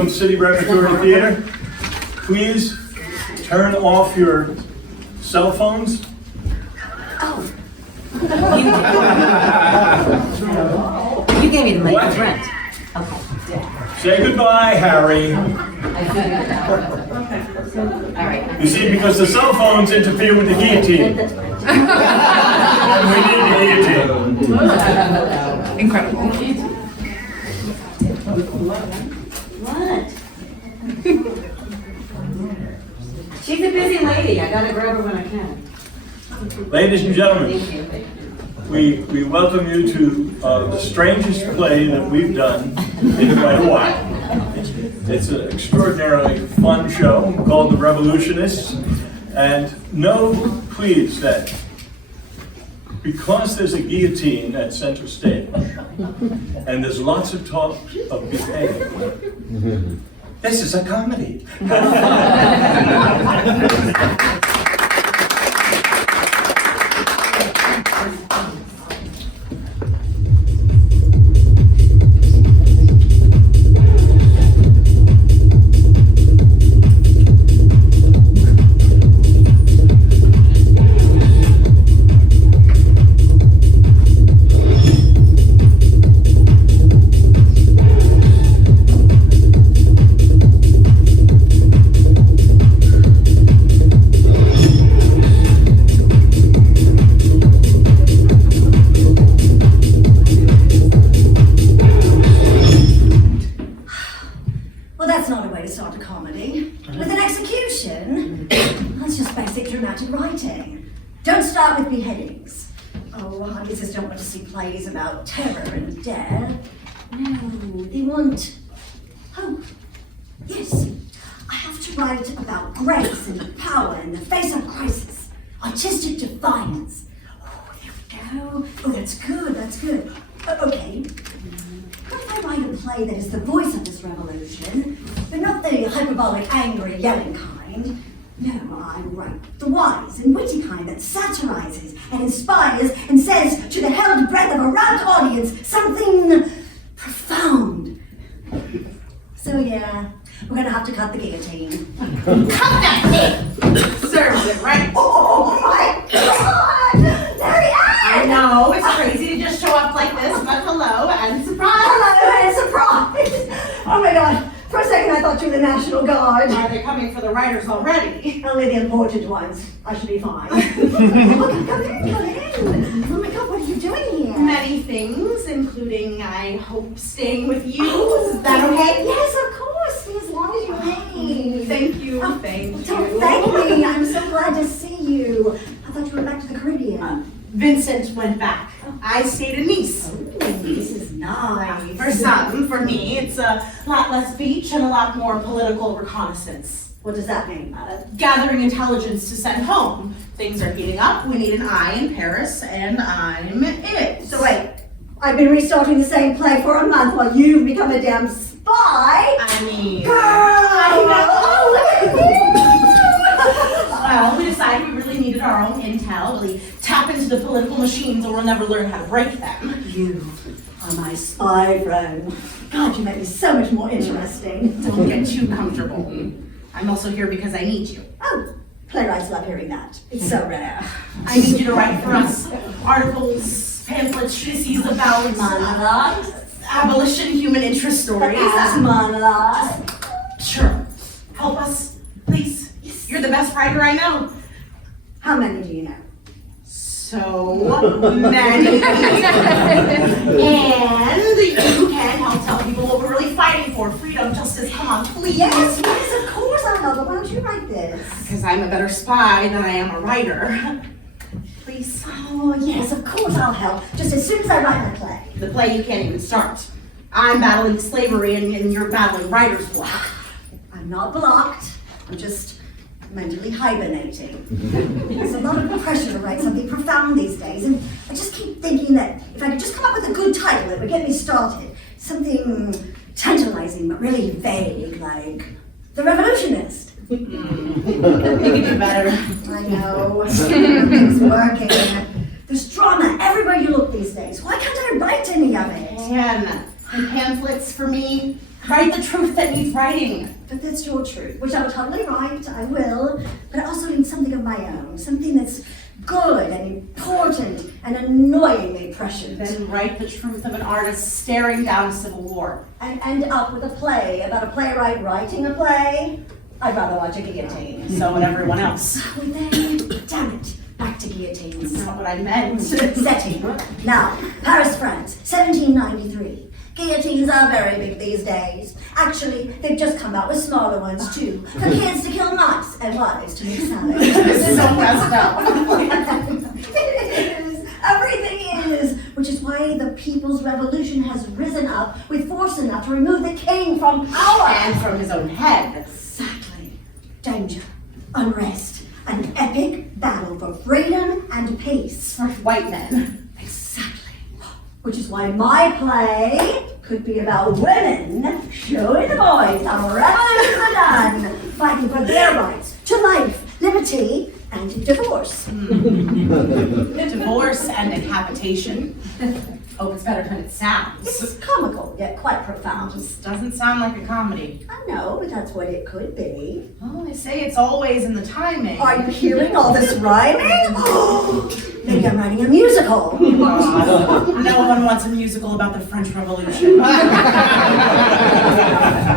Welcome to City Repertory Theater. Please turn off your cell phones. Oh. You gave me the money for rent. Okay. Say goodbye, Harry. All right. You see, because the cell phones interfere with the guillotine. And we need the guillotine. Incredible. What? She's a busy lady. I gotta grab her when I can. Ladies and gentlemen, Thank you. we welcome you to the strangest play that we've done in quite a while. It's an extraordinarily fun show called The Revolutionists. And know, please, that because there's a guillotine at center stage, and there's lots of talk of beheading, this is a comedy. Well, that's not a way to start a comedy. With an execution, that's just basic dramatic writing. Don't start with beheadings. Oh, audiences don't want to see plays about terror and death. No, they want hope. Yes, I have to write about grace and power in the face of crisis. Artistic defiance. Oh, there we go. Oh, that's good, that's good. Okay. What if I write a play that is the voice of this revolution, but not the hyperbolic, angry, yelling kind? No, I write the wise and witty kind that satirizes and inspires and says to the held breath of a rapt audience something profound. So yeah, we're gonna have to cut the guillotine. Cut that thing! Serves it, right? Oh my God! There he is! I know, it's crazy to just show up like this, but hello and surprise! Hello and surprise! Oh my God! For a second I thought you were the National Guard. Are they coming for the writers already? Only the important ones. I should be fine. Come in, come in. Oh my God, what are you doing here? Many things, including, I hope, staying with you. Oh, Is that okay? Yes, of course. Stay as long as you may. Thank you, thank you. Don't thank me. I'm so glad to see you. I thought you were back to the Caribbean. Vincent went back. I stayed in Nice. Oh, this is nice. For some, for me, it's a lot less beach and a lot more political reconnaissance. What does that mean? Gathering intelligence to send home. Things are heating up, we need an eye in Paris, and I'm it. So wait, I've been restarting the same play for a month while you've become a damn spy? I mean... Girl, I know! Look at you! Well, we decided we really needed our own intel, really tap into the political machines or we'll never learn how to break them. You are my spy friend. God, you make me so much more interesting. Don't get too comfortable. I'm also here because I need you. Oh, playwrights love hearing that. It's so rare. I need you to write for us articles, pamphlets, treatises about Monologues? abolition, human interest stories. Monologues? Sure. Help us, please. You're the best writer I know. How many do you know? So many. And you can help tell people what we're really fighting for. Freedom, justice, come on, please. Yes, of course I know, but why don't you write this? Because I'm a better spy than I am a writer. Please. Oh, yes, of course I'll help. Just as soon as I write my play. The play you can't even start. I'm battling slavery and you're battling writer's block. I'm not blocked. I'm just mentally hibernating. There's a lot of pressure to write something profound these days, and I just keep thinking that if I could just come up with a good title, it would get me started. Something tantalizing but really vague, like The Revolutionist. You could do better. I know. It's working. There's drama everywhere you look these days. Why can't I write any of it? And pamphlets for me. Write the truth that needs writing. But that's your truth, which I'm totally right, I will. But I also need something of my own, something that's good and important and annoyingly prescient. Then write the truth of an artist staring down civil war. And end up with a play about a playwright writing a play. I'd rather watch a guillotine. So would everyone else. Well then, damn it, back to guillotines. That's not what I meant. Setting. Now, Paris, France, 1793. Guillotines are very big these days. Actually, they've just come out with smaller ones too, for kids to kill mice and wives to make salad. This is so messed up. It is. Everything is. Which is why the People's Revolution has risen up with force enough to remove the king from power. And from his own head. Exactly. Danger, unrest, an epic battle for freedom and peace. For white men. Exactly. Which is why my play could be about women showing the boys how revolutions are done, fighting for their rights to life, liberty, and divorce. Divorce and decapitation. Oh, it's better than it sounds. It's comical, yet quite profound. Just doesn't sound like a comedy. I know, but that's what it could be. Oh, they say it's always in the timing. Are you hearing all this rhyming? Maybe I'm writing a musical. No one wants a musical about the French Revolution.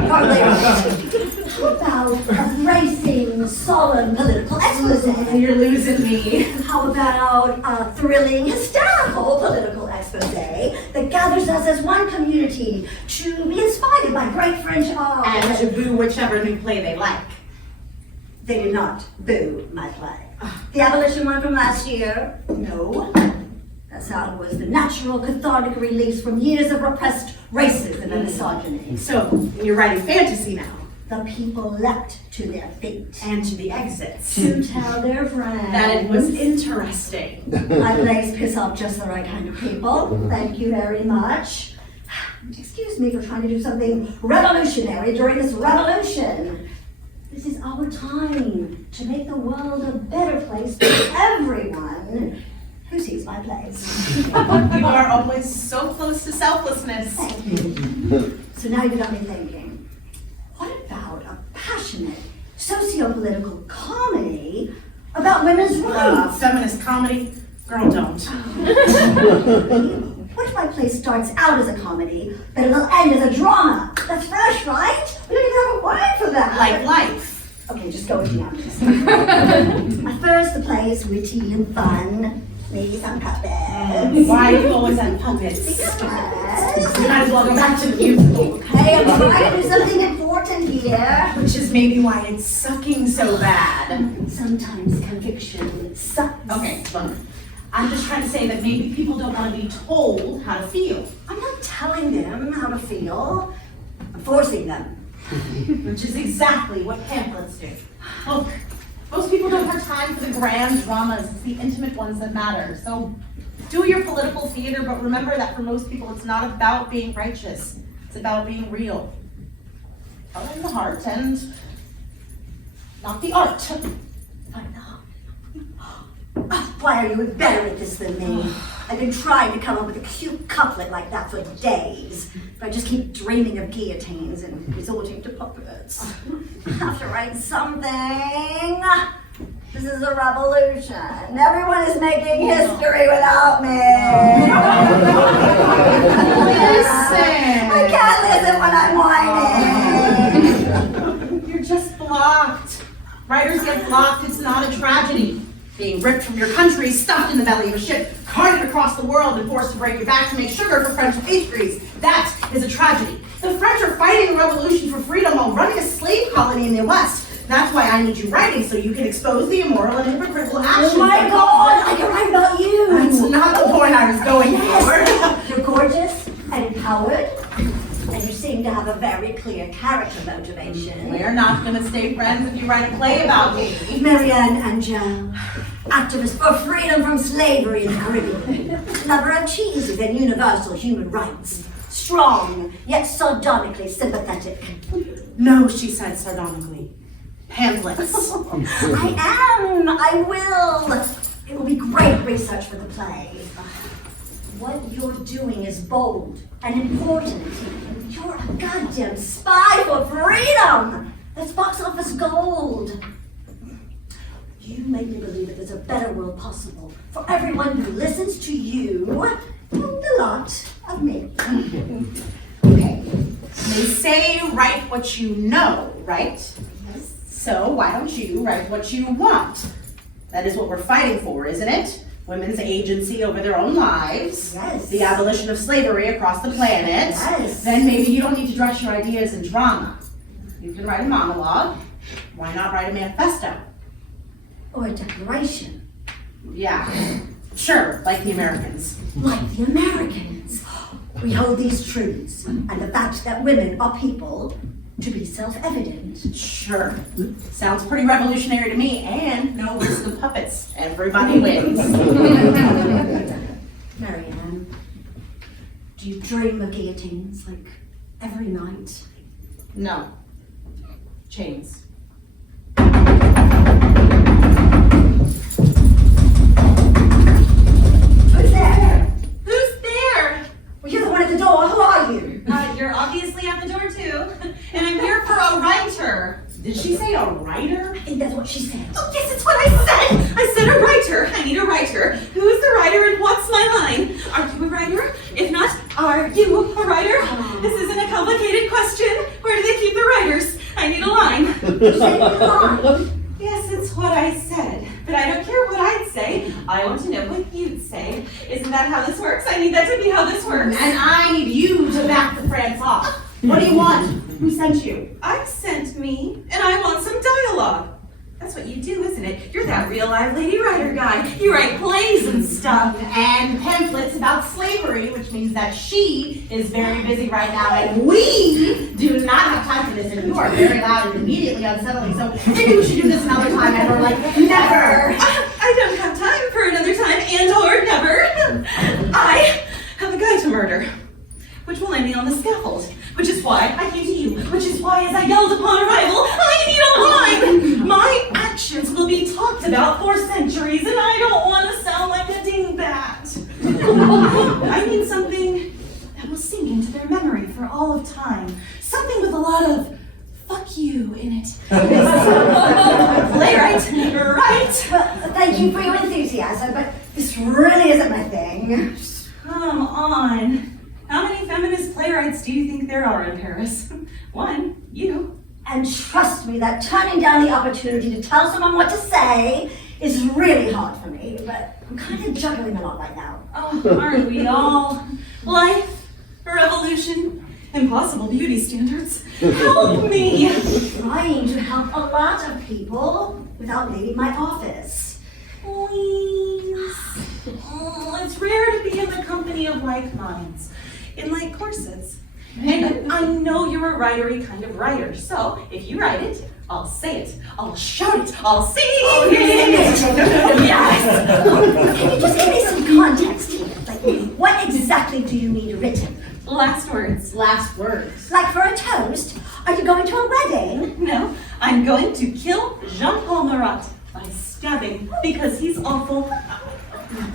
Hardly right. How about a bracing, solemn political expose? You're losing me. How about a thrilling, hysterical political expose that gathers us as one community to be inspired by great French art? And to boo whichever new play they like. They did not boo my play. The abolition one from last year? No. That sound was the natural, cathartic release from years of repressed racism and misogyny. So, you're writing fantasy now. The people leapt to their feet And to the exits. to tell their friends That it was interesting. My plays piss off just the right kind of people. Thank you very much. Excuse me for trying to do something revolutionary during this revolution. This is our time to make the world a better place for everyone who sees my plays. You are always so close to selflessness. Thank you. So now you got me thinking, what about a passionate socio-political comedy about women's rights? Feminist comedy? Girl, don't. What if my play starts out as a comedy, but it'll end as a drama? That's fresh, right? We don't even have a word for that. Like life. Okay, just go with the actors. At first, the play is witty and fun. Maybe some puppets. Why do you always have puppets? Because. You might as well go back to the musical. Hey, I'm trying to do something important here. Which is maybe why it's sucking so bad. Sometimes conviction sucks. Okay, look. I'm just trying to say that maybe people don't want to be told how to feel. I'm not telling them how to feel. I'm forcing them. Which is exactly what pamphlets do. Look, most people don't have time for the grand dramas. It's the intimate ones that matter. So do your political theater, but remember that for most people, it's not about being righteous. It's about being real. Out in the heart and not the art. I know. Why are you better at this than me? I've been trying to come up with a cute couplet like that for days, but I just keep dreaming of guillotines and resorting to puppets. I have to write something. This is a revolution. Everyone is making history without me. Listen. I can't listen when I'm whining. You're just blocked. Writers get blocked. It's not a tragedy. Being ripped from your country, stuffed in the belly of a ship, carted across the world and forced to break your back to make sugar for French pastries. That is a tragedy. The French are fighting a revolution for freedom while running a slave colony in the West. That's why I need you writing, so you can expose the immoral and hypocritical actions. Oh my God, I can write about you. That's not the point I was going Yes. You're gorgeous and empowered, and you seem to have a very clear character motivation. We're not going to stay friends if you write a play about me. Marianne Angel, activist for freedom from slavery in the Caribbean, lover of cheeses and universal human rights, strong yet sardonically sympathetic. No, she said sardonically. Pamphlets. I am. I will. It will be great research for the play. What you're doing is bold and important. You're a goddamn spy for freedom! That's box office gold. You make me believe that there's a better world possible for everyone who listens to you and a lot of me. Okay. They say write what you know, right? Yes. So why don't you write what you want? That is what we're fighting for, isn't it? Women's agency over their own lives. Yes. The abolition of slavery across the planet. Yes. Then maybe you don't need to dress your ideas in drama. You can write a monologue. Why not write a manifesto? Or a declaration. Yeah, sure, like the Americans. Like the Americans. We hold these truths and the fact that women are people to be self-evident. Sure. Sounds pretty revolutionary to me, and no risk of puppets. Everybody wins. Marianne, do you dream of guillotines like every night? No. Chains. Who's there? Who's there? Well, you're the one at the door. Who are you? You're obviously at the door too. And I'm here for a writer. Did she say a writer? I think that's what she said. Oh, yes, it's what I said. I said a writer. I need a writer. Who's the writer and what's my line? Are you a writer? If not, are you a writer? This isn't a complicated question. Where do they keep the writers? I need a line. You said line. Yes, it's what I said. But I don't care what I'd say. I want to know what you'd say. Isn't that how this works? I need that to be how this works. And I need you to back the France off. What do you want? Who sent you? I sent me, and I want some dialogue. That's what you do, isn't it? You're that real live lady writer guy. You write plays and stuff, and pamphlets about slavery, which means that she is very busy right now, and we do not have time for this, and you are very loud and immediately unsettling, so maybe we should do this another time, and we're like, never! I don't have time for another time, and or never. I have a guy to murder, which will land me on the scaffold. Which is why I came to you. Which is why, as I yelled upon arrival, I need a line! My actions will be talked about for centuries, and I don't want to sound like a dingbat. I need something that will sink into their memory for all of time. Something with a lot of fuck you in it. Playwright, right? Well, thank you for your enthusiasm, but this really isn't my thing. Come on. How many feminist playwrights do you think there are in Paris? One, you. And trust me, that turning down the opportunity to tell someone what to say is really hard for me, but I'm kind of juggling a lot right now. Oh, aren't we all? Life, revolution, impossible beauty standards. Help me! I'm trying to help a lot of people without leaving my office. Please. Oh, it's rare to be in the company of like minds, in like corsets. And I know you're a writery kind of writer, so if you write it, I'll say it, I'll shout it, I'll sing it! Yes! Can you just give me some context here? Like, what exactly do you need written? Last words. Last words. Like for a toast? Are you going to a wedding? No, I'm going to kill Jean-Paul Marat by stabbing because he's awful.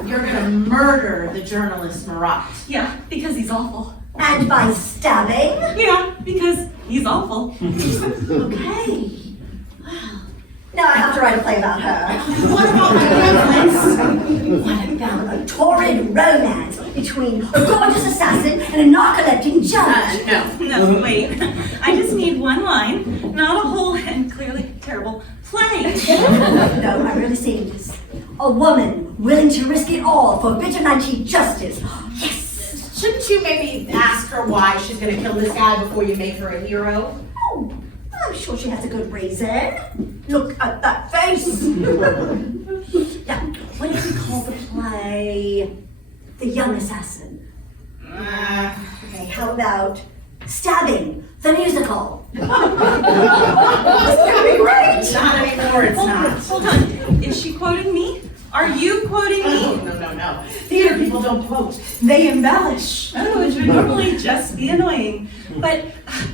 You're gonna murder the journalist Marat. Yeah, because he's awful. And by stabbing? Yeah, because he's awful. Okay. Well, now I have to write a play about her. What about my pamphlets? What about a torrid romance between a gorgeous assassin and a narcoleptic judge? No, wait. I just need one line, not a whole and clearly terrible play. No, I'm really seeing this. A woman willing to risk it all for vigilante justice. Yes! Shouldn't you maybe ask her why she's gonna kill this guy before you make her a hero? Oh, I'm sure she has a good reason. Look at that face. Yeah, what do we call the play? The Young Assassin. Okay, how about Stabbing, the musical? This is gonna be great. Not anymore, it's not. Hold on. Is she quoting me? Are you quoting me? Oh, no. Theater people don't quote. They embellish. Oh, which would normally just be annoying. But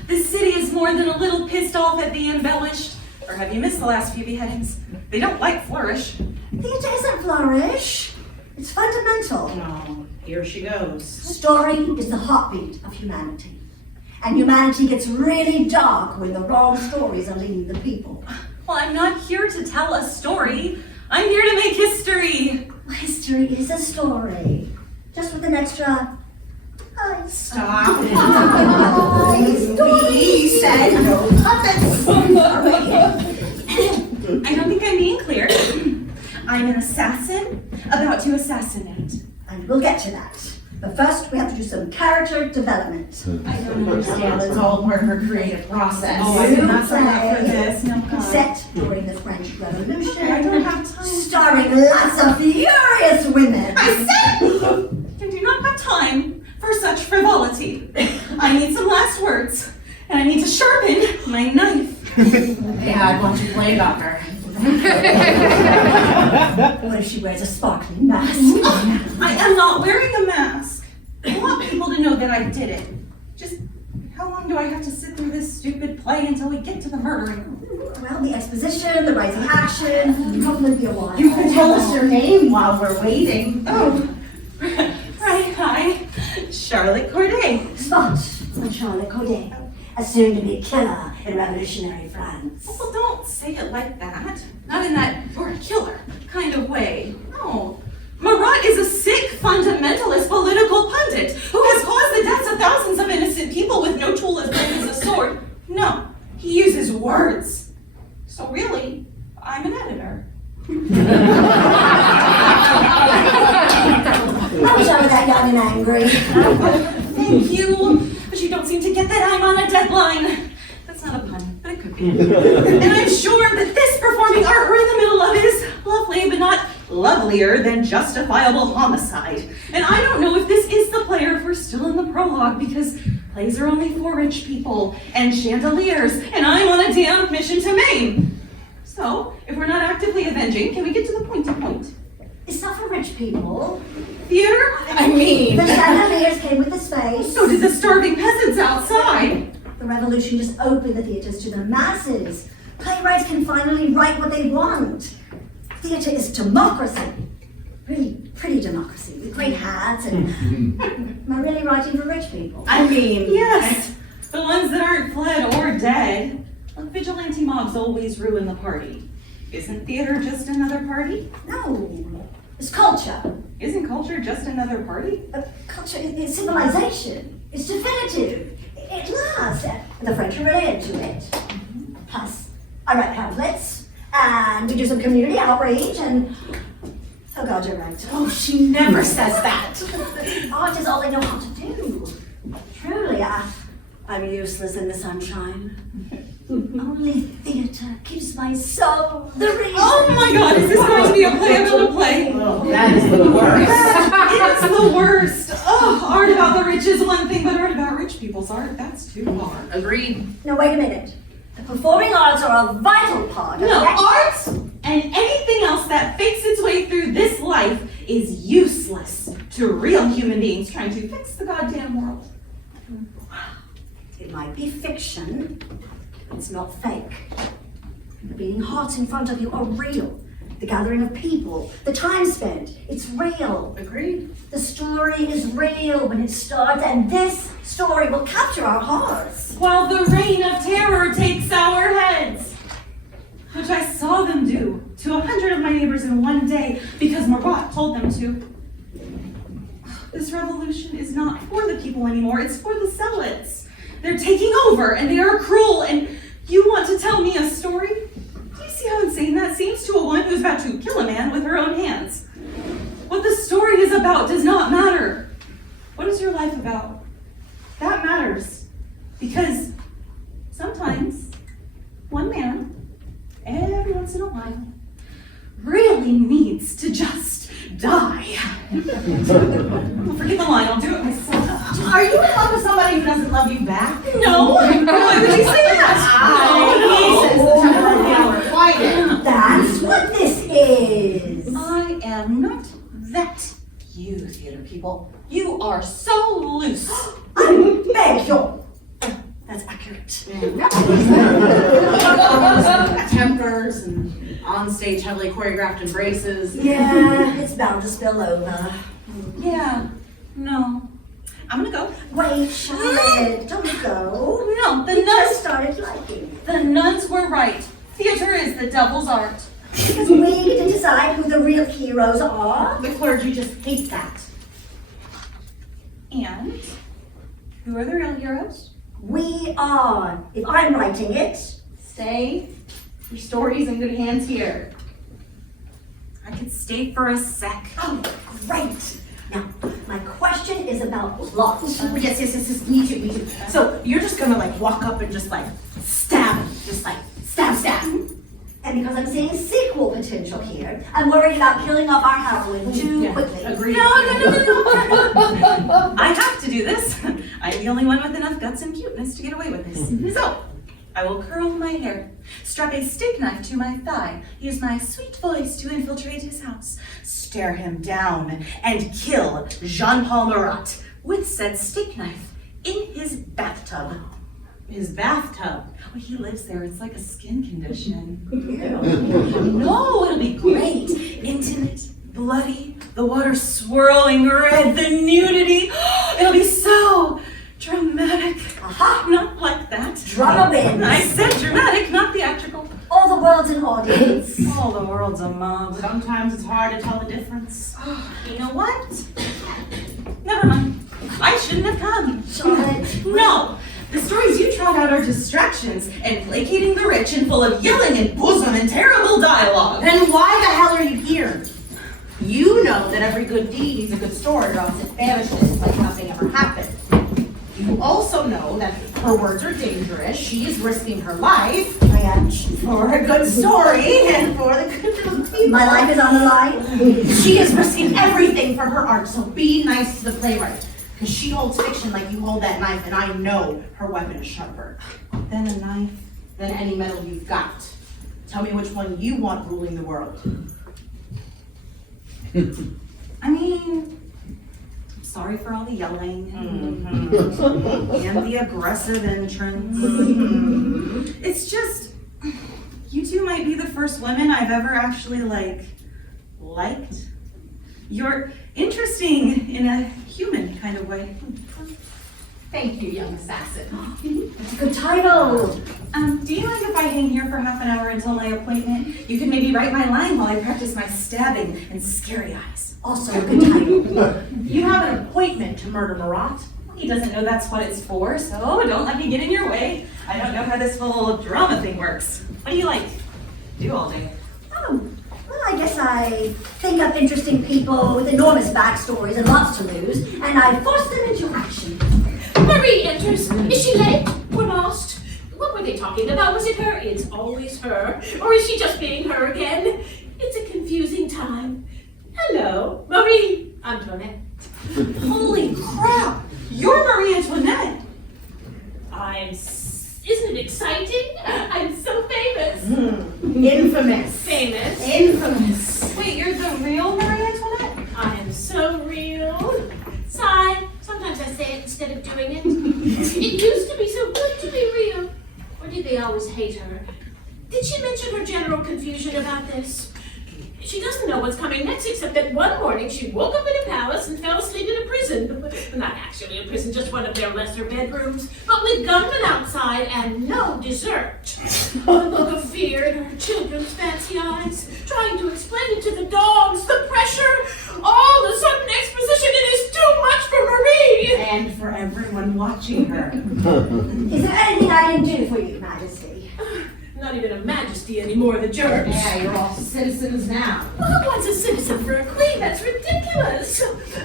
the city is more than a little pissed off at the embellished. Or have you missed the last few beheadings? They don't like flourish. Theater isn't flourish. It's fundamental. Oh, here she goes. Story is the heartbeat of humanity. And humanity gets really dark when the wrong stories are leading the people. Well, I'm not here to tell a story. I'm here to make history. History is a story, just with an extra. Stop. Story. He said no puppets. I don't think I'm being clear. I'm an assassin about to assassinate. And we'll get to that. But first, we have to do some character development. I don't understand. It's all part of her creative process. Oh, I did not sign up for this. No, God. Set during the French Revolution. I don't have time. Starring lots of furious women. I do not have time for such frivolity. I need some last words, and I need to sharpen my knife. Yeah, I want you to play a doctor. What if she wears a sparkling mask? I am not wearing a mask. I want people to know that I did it. Just how long do I have to sit through this stupid play until we get to the murdering room? Well, the exposition, the rising action, probably be a while. You can tell us your name while we're waiting. Oh, right, hi. Charlotte Corday. Spot on Charlotte Corday, a soon-to-be killer in revolutionary France. Well, don't say it like that. Not in that you're a killer kind of way. No. Marat is a sick, fundamentalist political pundit who has caused the deaths of thousands of innocent people with no tool as great as a sword. No, he uses words. So really, I'm an editor. I wish I was that young and angry. Thank you, but you don't seem to get that I'm on a deadline. That's not a pun, but it could be. And I'm sure that this performing art we're in the middle of is lovely, but not lovelier than justifiable homicide. And I don't know if this is the play or if we're still in the prologue, because plays are only for rich people and chandeliers, and I'm on a damn mission to maim. So, if we're not actively avenging, can we get to the pointy point? It's not for rich people. Theater? I mean, The chandeliers came with the space. So did the starving peasants outside. The revolution just opened the theaters to the masses. Playwrights can finally write what they want. Theater is democracy. Really pretty democracy, with great hats and... Am I really writing for rich people? I mean, Yes, the ones that aren't fled or dead. Like vigilante mobs always ruin the party. Isn't theater just another party? No, it's culture. Isn't culture just another party? Culture is civilization. It's definitive. It lasts. And the French are really into it. Plus, I write pamphlets, and we do some community outreach, and... Oh God, you're right. oh, she never says that. Art is all they know how to do. Truly, I'm useless in the sunshine. Only theater keeps my soul the reason. Oh my God, is this going to be a play about a play? Oh, that is the worst. It's the worst. Oh, art about the rich is one thing, but art about rich people's art, that's too hard. Agreed. No, wait a minute. The performing arts are a vital part of No, the art and anything else that fakes its way through this life is useless to real human beings trying to fix the goddamn world. It might be fiction, but it's not fake. The beating hearts in front of you are real. The gathering of people, the time spent, it's real. Agreed. The story is real when it starts, and this story will capture our hearts. While the reign of terror takes our heads, which I saw them do to 100 of my neighbors in one day because Marat told them to. This revolution is not for the people anymore, it's for the zealots. They're taking over and they are cruel, and you want to tell me a story? Do you see how insane that seems to a woman who's about to kill a man with her own hands? What the story is about does not matter. What is your life about? That matters. Because sometimes one man, every once in a while, really needs to just die. Forget the line, I'll do it myself. Are you in love with somebody who doesn't love you back? No, why would you say that? No, quiet. That's what this is. I am not that. You theater people, you are so loose. I beg your... That's accurate. Tempers and On stage, heavily choreographed embraces. Yeah, it's bound to spill over. Yeah, no. I'm gonna go. Wait, Charlotte, don't go. No, We just started liking it. the nuns were right. Theater is the devil's art. Because we get to decide who the real heroes are. The clergy just hate that. And who are the real heroes? We are. If I'm writing it, Stay. Your story's in good hands here. I could stay for a sec. oh, great. Now, my question is about plot. Oh, yes, me too. So you're just gonna like walk up and just like stab him. Just like stab. And because I'm seeing sequel potential here, I'm worried about killing off our heroine too quickly. Agreed. No. I have to do this. I'm the only one with enough guts and cuteness to get away with this. So, I will curl my hair, strap a steak knife to my thigh, use my sweet voice to infiltrate his house, stare him down, and kill Jean-Paul Marat with said steak knife in his bathtub. His bathtub. Oh, he lives there. It's like a skin condition. No, it'll be great. Intimate, bloody, the water swirling red, the nudity. It'll be so dramatic. Aha! Not like that. Drama wins. I said dramatic, not theatrical. All the world's an audience. All the world's a mob. Sometimes it's hard to tell the difference. You know what? Never mind. I shouldn't have come. Charlotte. No! The stories you trot out are distractions and placating the rich and full of yelling and bosom and terrible dialogue. Then why the hell are you here? You know that every good deed needs a good story or else it vanishes like nothing ever happened. You also know that her words are dangerous. She is risking her life I am. for a good story and for the good of the people. My life is on the line. She is risking everything for her art, so be nice to the playwright. Because she holds fiction like you hold that knife, and I know her weapon is sharper Then a knife. than any metal you've got. Tell me which one you want ruling the world. I mean, I'm sorry for all the yelling and the aggressive entrance. It's just, you two might be the first women I've ever actually liked. You're interesting in a human kind of way. Thank you, young assassin. That's a good title. Do you mind if I hang here for half an hour until my appointment? You could maybe write my line while I practice my stabbing and scary eyes. Also a good title. You have an appointment to murder Marat. He doesn't know that's what it's for, so don't let me get in your way. I don't know how this whole drama thing works. What do you do all day? Oh, well, I guess I think of interesting people with enormous backstories and lots to lose, and I force them into action. Marie enters. Is she late or lost? What were they talking about? Was it her? It's always her. Or is she just being her again? It's a confusing time. Hello, Marie Antoinette. Holy crap! You're Marie Antoinette! Isn't it exciting? I'm so famous. Infamous. Famous. Infamous. Wait, you're the real Marie Antoinette? I am so real. Sigh. Sometimes I say it instead of doing it. It used to be so good to be real. Or did they always hate her? Did she mention her general confusion about this? She doesn't know what's coming next, except that one morning she woke up in a palace and fell asleep in a prison. Not actually a prison, just one of their lesser bedrooms, but with gunmen outside and no dessert. The look of fear in her children's fancy eyes, trying to explain it to the dogs, the pressure, all the sudden exposition, it is too much for Marie! And for everyone watching her. Is there anything I can do for you, Majesty? Not even a majesty anymore, the jerks. Yeah, you're all citizens now. Who wants a citizen for a queen? That's ridiculous.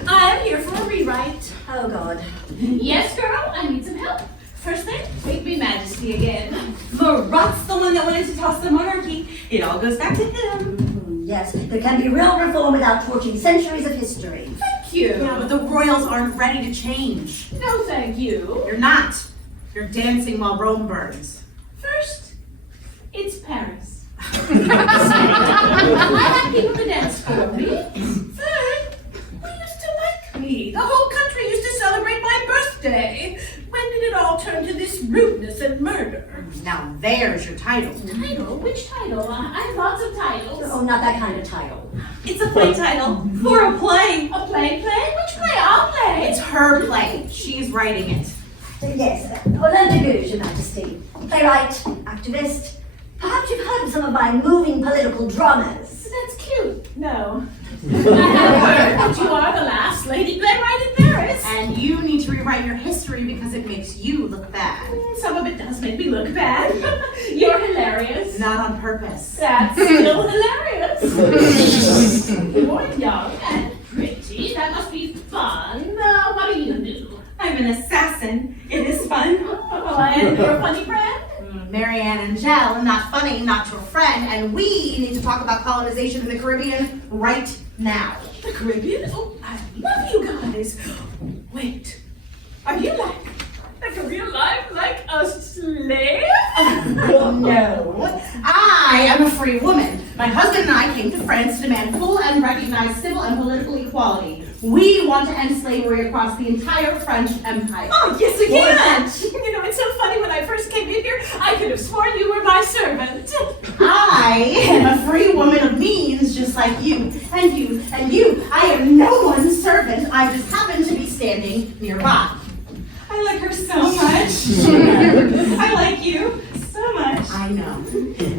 I'm here for a rewrite. Oh, God. Yes, girl, I need some help. First thing, make me majesty again. Marat's the one that wanted to toss the monarchy. It all goes back to him. Yes, there can be real reform without torching centuries of history. Thank you. Yeah, but the royals aren't ready to change. No, thank you. You're not. You're dancing while Rome burns. First, it's Paris. I have people to dance for me. Third, we used to like me. The whole country used to celebrate my birthday. When did it all turn to this rudeness and murder? Now there's your title. Title? Which title? I have lots of titles. Oh, not that kind of title. It's a play title for a play. A play? Which play? I'll play. It's her play. She's writing it. Yes, Orlando Goose, Your Majesty. Playwright, activist. Perhaps you've heard of some of my moving political dramas. That's cute. No. I have heard that you are the last lady playwright in Paris. And you need to rewrite your history because it makes you look bad. Some of it does make me look bad. You're hilarious. Not on purpose. That's still hilarious. You're young and pretty. That must be fun. What do you do? I'm an assassin. It is fun. Oh, and you're a funny friend? Marianne and Jell, not funny, not your friend, and we need to talk about colonization in the Caribbean right now. The Caribbean? Oh, I love you guys. Wait, are you like a real life, like a slave? No, I am a free woman. My husband and I came to France to demand full and recognized civil and political equality. We want to end slavery across the entire French Empire. Oh, yes, we can. You know, it's so funny. When I first came in here, I could have sworn you were my servant. I am a free woman of means, just like you, and you, and you. I am no one's servant. I just happen to be standing nearby. I like her so much. I like you so much. I know.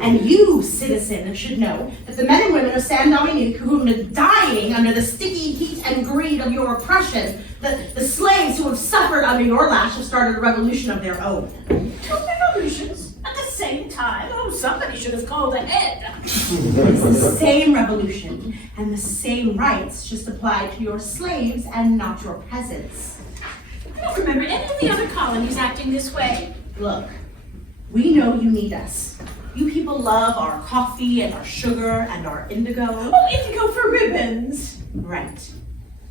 And you, citizen, should know that the men and women of Saint Dominique who are dying under the sticky heat and greed of your oppression, the slaves who have suffered under your lash have started a revolution of their own. 2 revolutions at the same time? Oh, somebody should have called ahead. It's the same revolution and the same rights just applied to your slaves and not your peasants. I don't remember any of the other colonies acting this way. Look, we know you need us. You people love our coffee and our sugar and our indigo. Oh, indigo for ribbons. Right.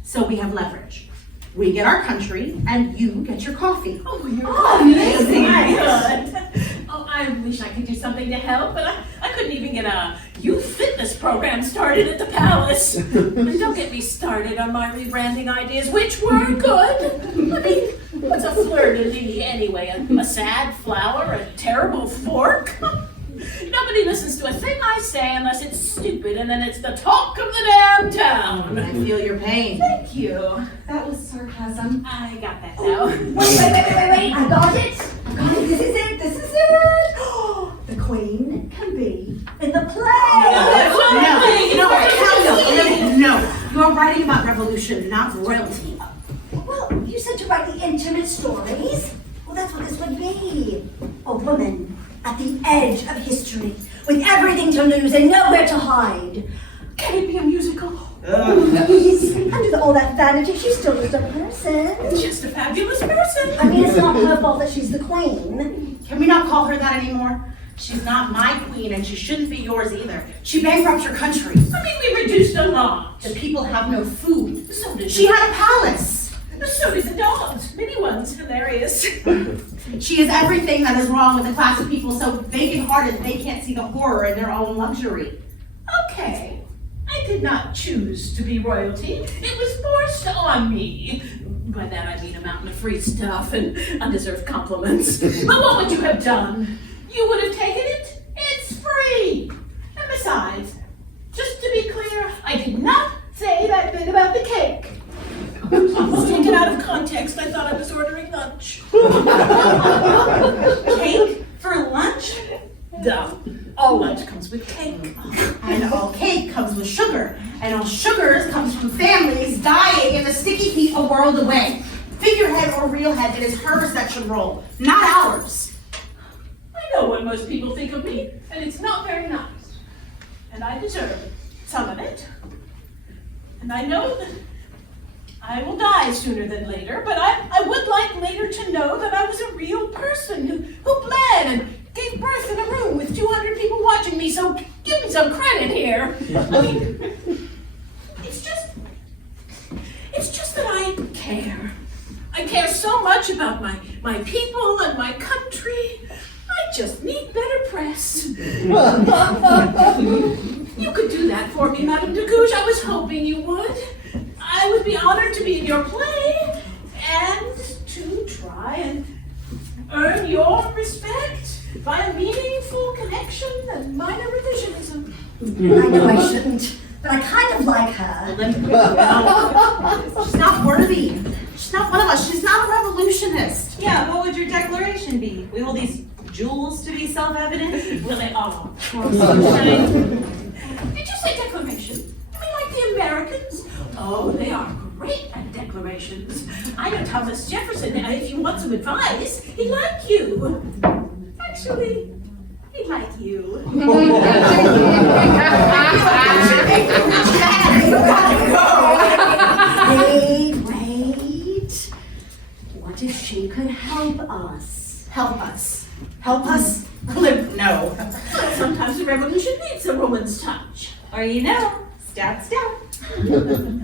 So we have leverage. We get our country and you get your coffee. Oh, you're amazing. good. Oh, I wish I could do something to help, but I couldn't even get a youth fitness program started at the palace. And don't get me started on my rebranding ideas, which were good. I mean, what's a fleur-de-lis anyway? A sad flower? A terrible fork? Nobody listens to a thing I say unless it's stupid, and then it's the talk of the damn town. I feel your pain. Thank you. That was sarcasm. I got that now. Wait. I got it. This is it. The Queen can be in the play. No. You're writing about revolution, not royalty. Well, you said to write the intimate stories. Well, that's what this would be. A woman at the edge of history, with everything to lose and nowhere to hide. Can it be a musical? Please, under all that vanity, she's still just a person. Just a fabulous person. I mean, it's not her fault that she's the queen. Can we not call her that anymore? She's not my queen and she shouldn't be yours either. She bankrupted your country. I mean, we reduced a lot. The people have no food. So did She had a palace. So did the dogs. Many ones. Hilarious. She is everything that is wrong with the class of people so vacant-hearted they can't see the horror in their own luxury. Okay. I did not choose to be royalty. It was forced on me. By that I mean a mountain of free stuff and undeserved compliments. But what would you have done? You would have taken it? It's free. And besides, just to be clear, I did not say that bit about the cake. Taken out of context, I thought I was ordering lunch. Cake for lunch? Duh. All lunch comes with cake. And all cake comes with sugar. And all sugars comes from families dying in the sticky heat a world away. Figurehead or real head, it is hers that should roll, not ours. I know what most people think of me, and it's not very nice. And I deserve some of it. And I know that I will die sooner than later, but I would like later to know that I was a real person who bled and gave birth in a room with 200 people watching me, so give me some credit here. I mean, it's just that I care. I care so much about my people and my country. I just need better press. You could do that for me, Madame de Gouges. I was hoping you would. I would be honored to be in your play and to try and earn your respect. by a meaningful connection and minor revisionism. I know I shouldn't, but I kind of like her. She's not worthy. She's not one of us. She's not a revolutionist. Yeah, what would your declaration be? We hold these jewels to be self-evident? Well, they are. Did you say declaration? You mean like the Americans? Oh, they are great at declarations. I know Thomas Jefferson. Now, if you want some advice, he'd like you. Actually, he'd like you. Wait. What if she could help us? Help us. Help us? No. Sometimes a revolution needs a woman's touch. Or you know, stab, stab.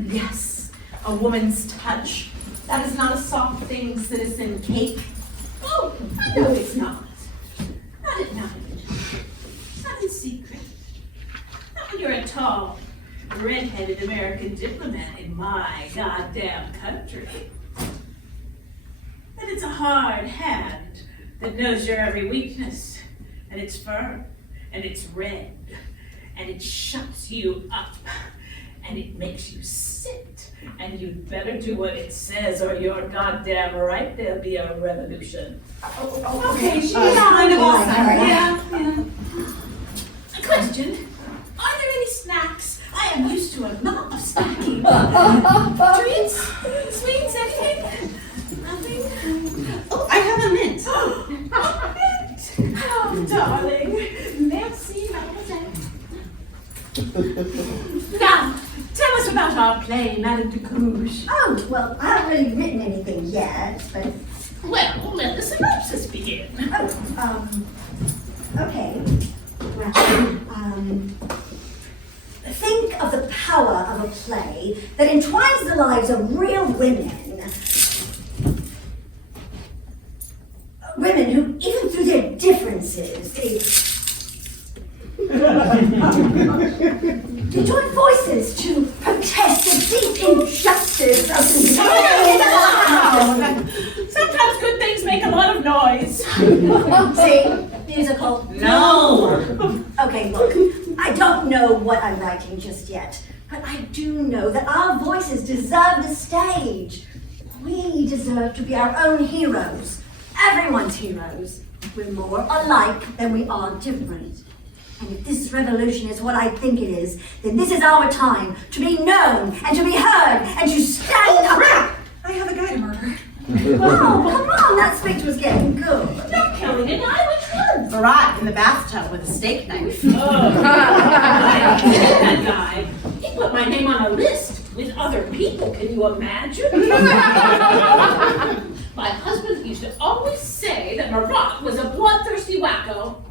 Yes, a woman's touch. That is not a soft thing, citizen cake. Oh, I know it's not. Not at night. Not in secret. Not when you're a tall, red-headed American diplomat in my goddamn country. And it's a hard hand that knows your every weakness. And it's firm. And it's red. And it shuts you up. And it makes you sit. And you'd better do what it says or you're goddamn right there'll be a revolution. Okay, she's kind of awesome. Yeah. A question. Are there any snacks? I am used to a lot of snacking. Treats? Sweets? Anything? Nothing? Oh, I have a mint. Oh, mint! Oh, darling. Merci, mademoiselle. Now, tell us about our play, Madame de Couche. Oh, well, I haven't really written anything yet, but... Well, let the synopsis begin. Okay. Well, think of the power of a play that entwines the lives of real women. Women who, even through their differences, they join voices to protest the deep injustice of society. Sometimes good things make a lot of noise. See, musical? No. Okay, look, I don't know what I'm writing just yet, but I do know that our voices deserve the stage. We deserve to be our own heroes, everyone's heroes. We're more alike than we are different. And if this revolution is what I think it is, then this is our time to be known and to be heard and to stand up. I have a guy to murder. Oh, come on, that speech was getting good. Don't Kelly and I, which one? Barat in the bathtub with a steak knife. Oh, I hated that guy. He put my name on a list with other people. Can you imagine? My husband used to always say that Marat was a bloodthirsty wacko.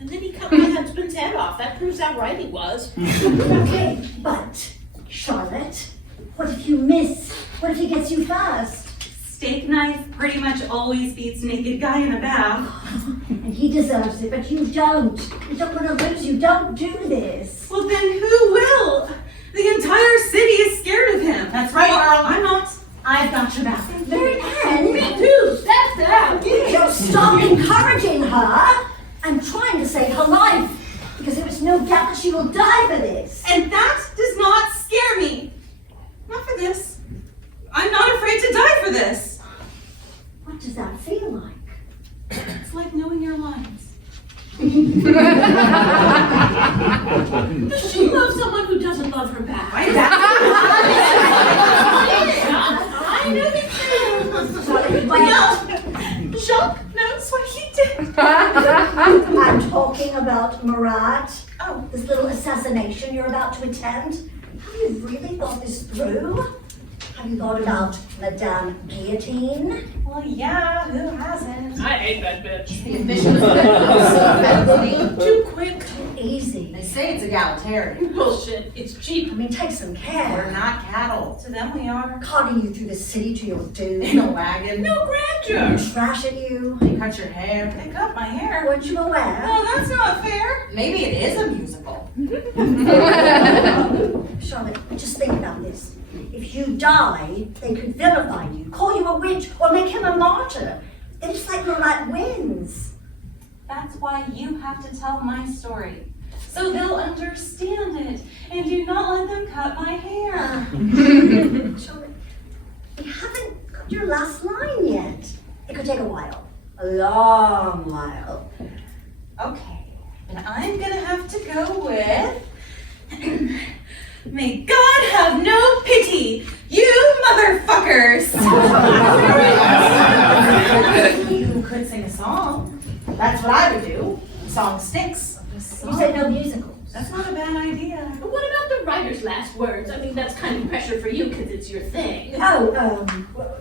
And then he cut my husband's head off. That proves how right he was. Okay, but, Charlotte, what if you miss? What if he gets you first? Steak knife pretty much always beats naked guy in a bath. And he deserves it, but you don't. You don't want to lose. You don't do this. Well, then who will? The entire city is scared of him. That's right, Earl. I'm not. I've got your back. Mary Ann, Me too. Step down. don't stop encouraging her. I'm trying to save her life, because there is no doubt that she will die for this. And that does not scare me. Not for this. I'm not afraid to die for this. What does that feel like? It's like knowing your lines. Does she love someone who doesn't love her back? I know you Charlotte, wait. Jacques knows what he did. I'm talking about Marat. Oh. This little assassination you're about to attempt. Have you really thought this through? Have you thought about Madame Guillotine? Well, yeah, who hasn't? I hate that bitch. The official is good. Too quick. Too easy. They say it's egalitarian. Bullshit. It's cheap. I mean, take some We're care. not cattle. To them we are. Carting you through the city to your In doom. a wagon. No grandeur. Trash at you. They cut your hair. They cut my hair. Weren't you aware? Oh, that's not fair. Maybe it is a musical. Charlotte, just think about this. If you die, they could vilify you, call you a witch, or make him a martyr. It's like Marat wins. That's why you have to tell my story. So they'll understand it, and do not let them cut my hair. Charlotte, you haven't got your last line yet. It could take a while. A long while. Okay, and I'm gonna have to go with, may God have no pity, you motherfuckers! You could sing a song. That's what I would do. Song sticks. You said no musicals. That's not a bad idea. But what about the writer's last words? I mean, that's kind of pressure for you because it's your thing. Oh,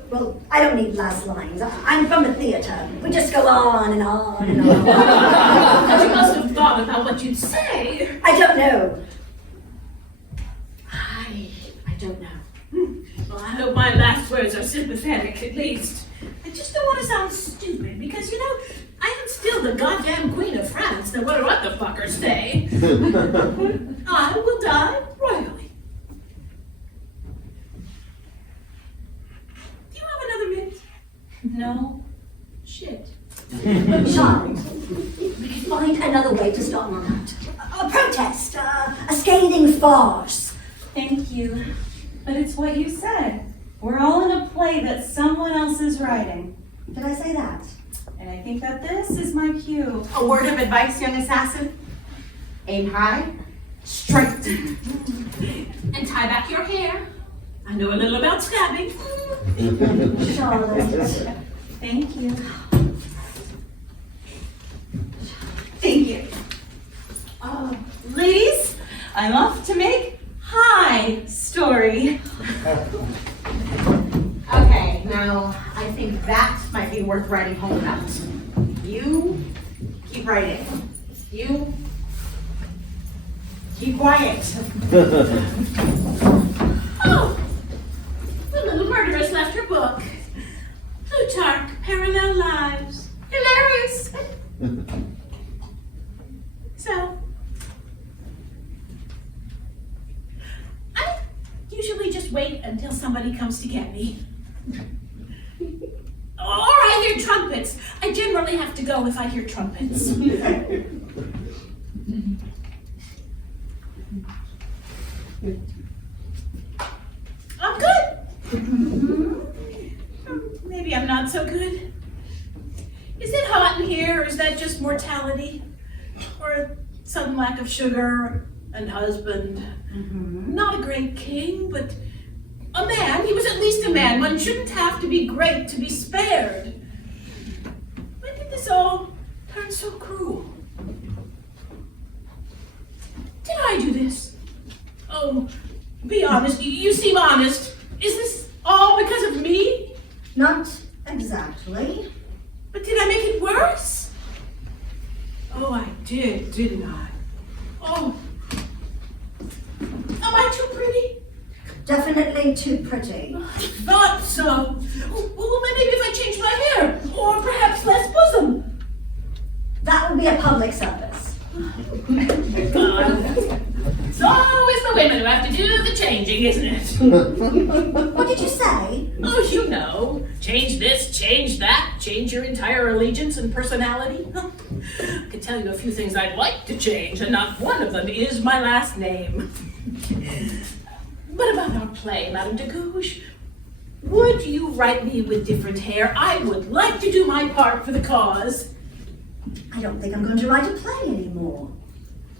well, I don't need last lines. I'm from the theater. We just go on and on and on. But you must have thought about what you'd say. I don't know. I don't know. Well, I hope my last words are sympathetic, at least. I just don't want to sound stupid, because, you know, I am still the goddamn Queen of France, no matter what the fuckers say. I will die royally. Do you have another minute? No. Shit. Charlotte, we can find another way to stop that. A protest, a scathing farce. Thank you. But it's what you said. We're all in a play that someone else is writing. Did I say that? And I think that this is my cue. A word of advice, young assassin. Aim high, straight. And tie back your hair. I know a little about stabbing. Charlotte. Thank you. Thank you. Ladies, I'm off to make high story. Okay, now I think that might be worth writing home about. You keep writing. You keep quiet. Oh, the little murderess left her book. Plutarch, Parallel Lives. Hilarious. So, I usually just wait until somebody comes to get me. Or I hear trumpets. I generally have to go if I hear trumpets. I'm good. Maybe I'm not so good. Is it hot in here, or is that just mortality? Or a sudden lack of sugar and husband? Not a great king, but a man. He was at least a man. One shouldn't have to be great to be spared. When did this all turn so cruel? Did I do this? Oh, be honest. You seem honest. Is this all because of me? Not exactly. But did I make it worse? Oh, I did, didn't I? Oh. Am I too pretty? Definitely too pretty. I thought so. Well, maybe if I change my hair, or perhaps less bosom. That would be a public service. It's always the women who have to do the changing, isn't it? What did you say? Oh, you know. Change this, change that, change your entire allegiance and personality. I can tell you a few things I'd like to change, and not one of them is my last name. What about our play, Madame de Gouges? Would you write me with different hair? I would like to do my part for the cause. I don't think I'm going to write a play anymore.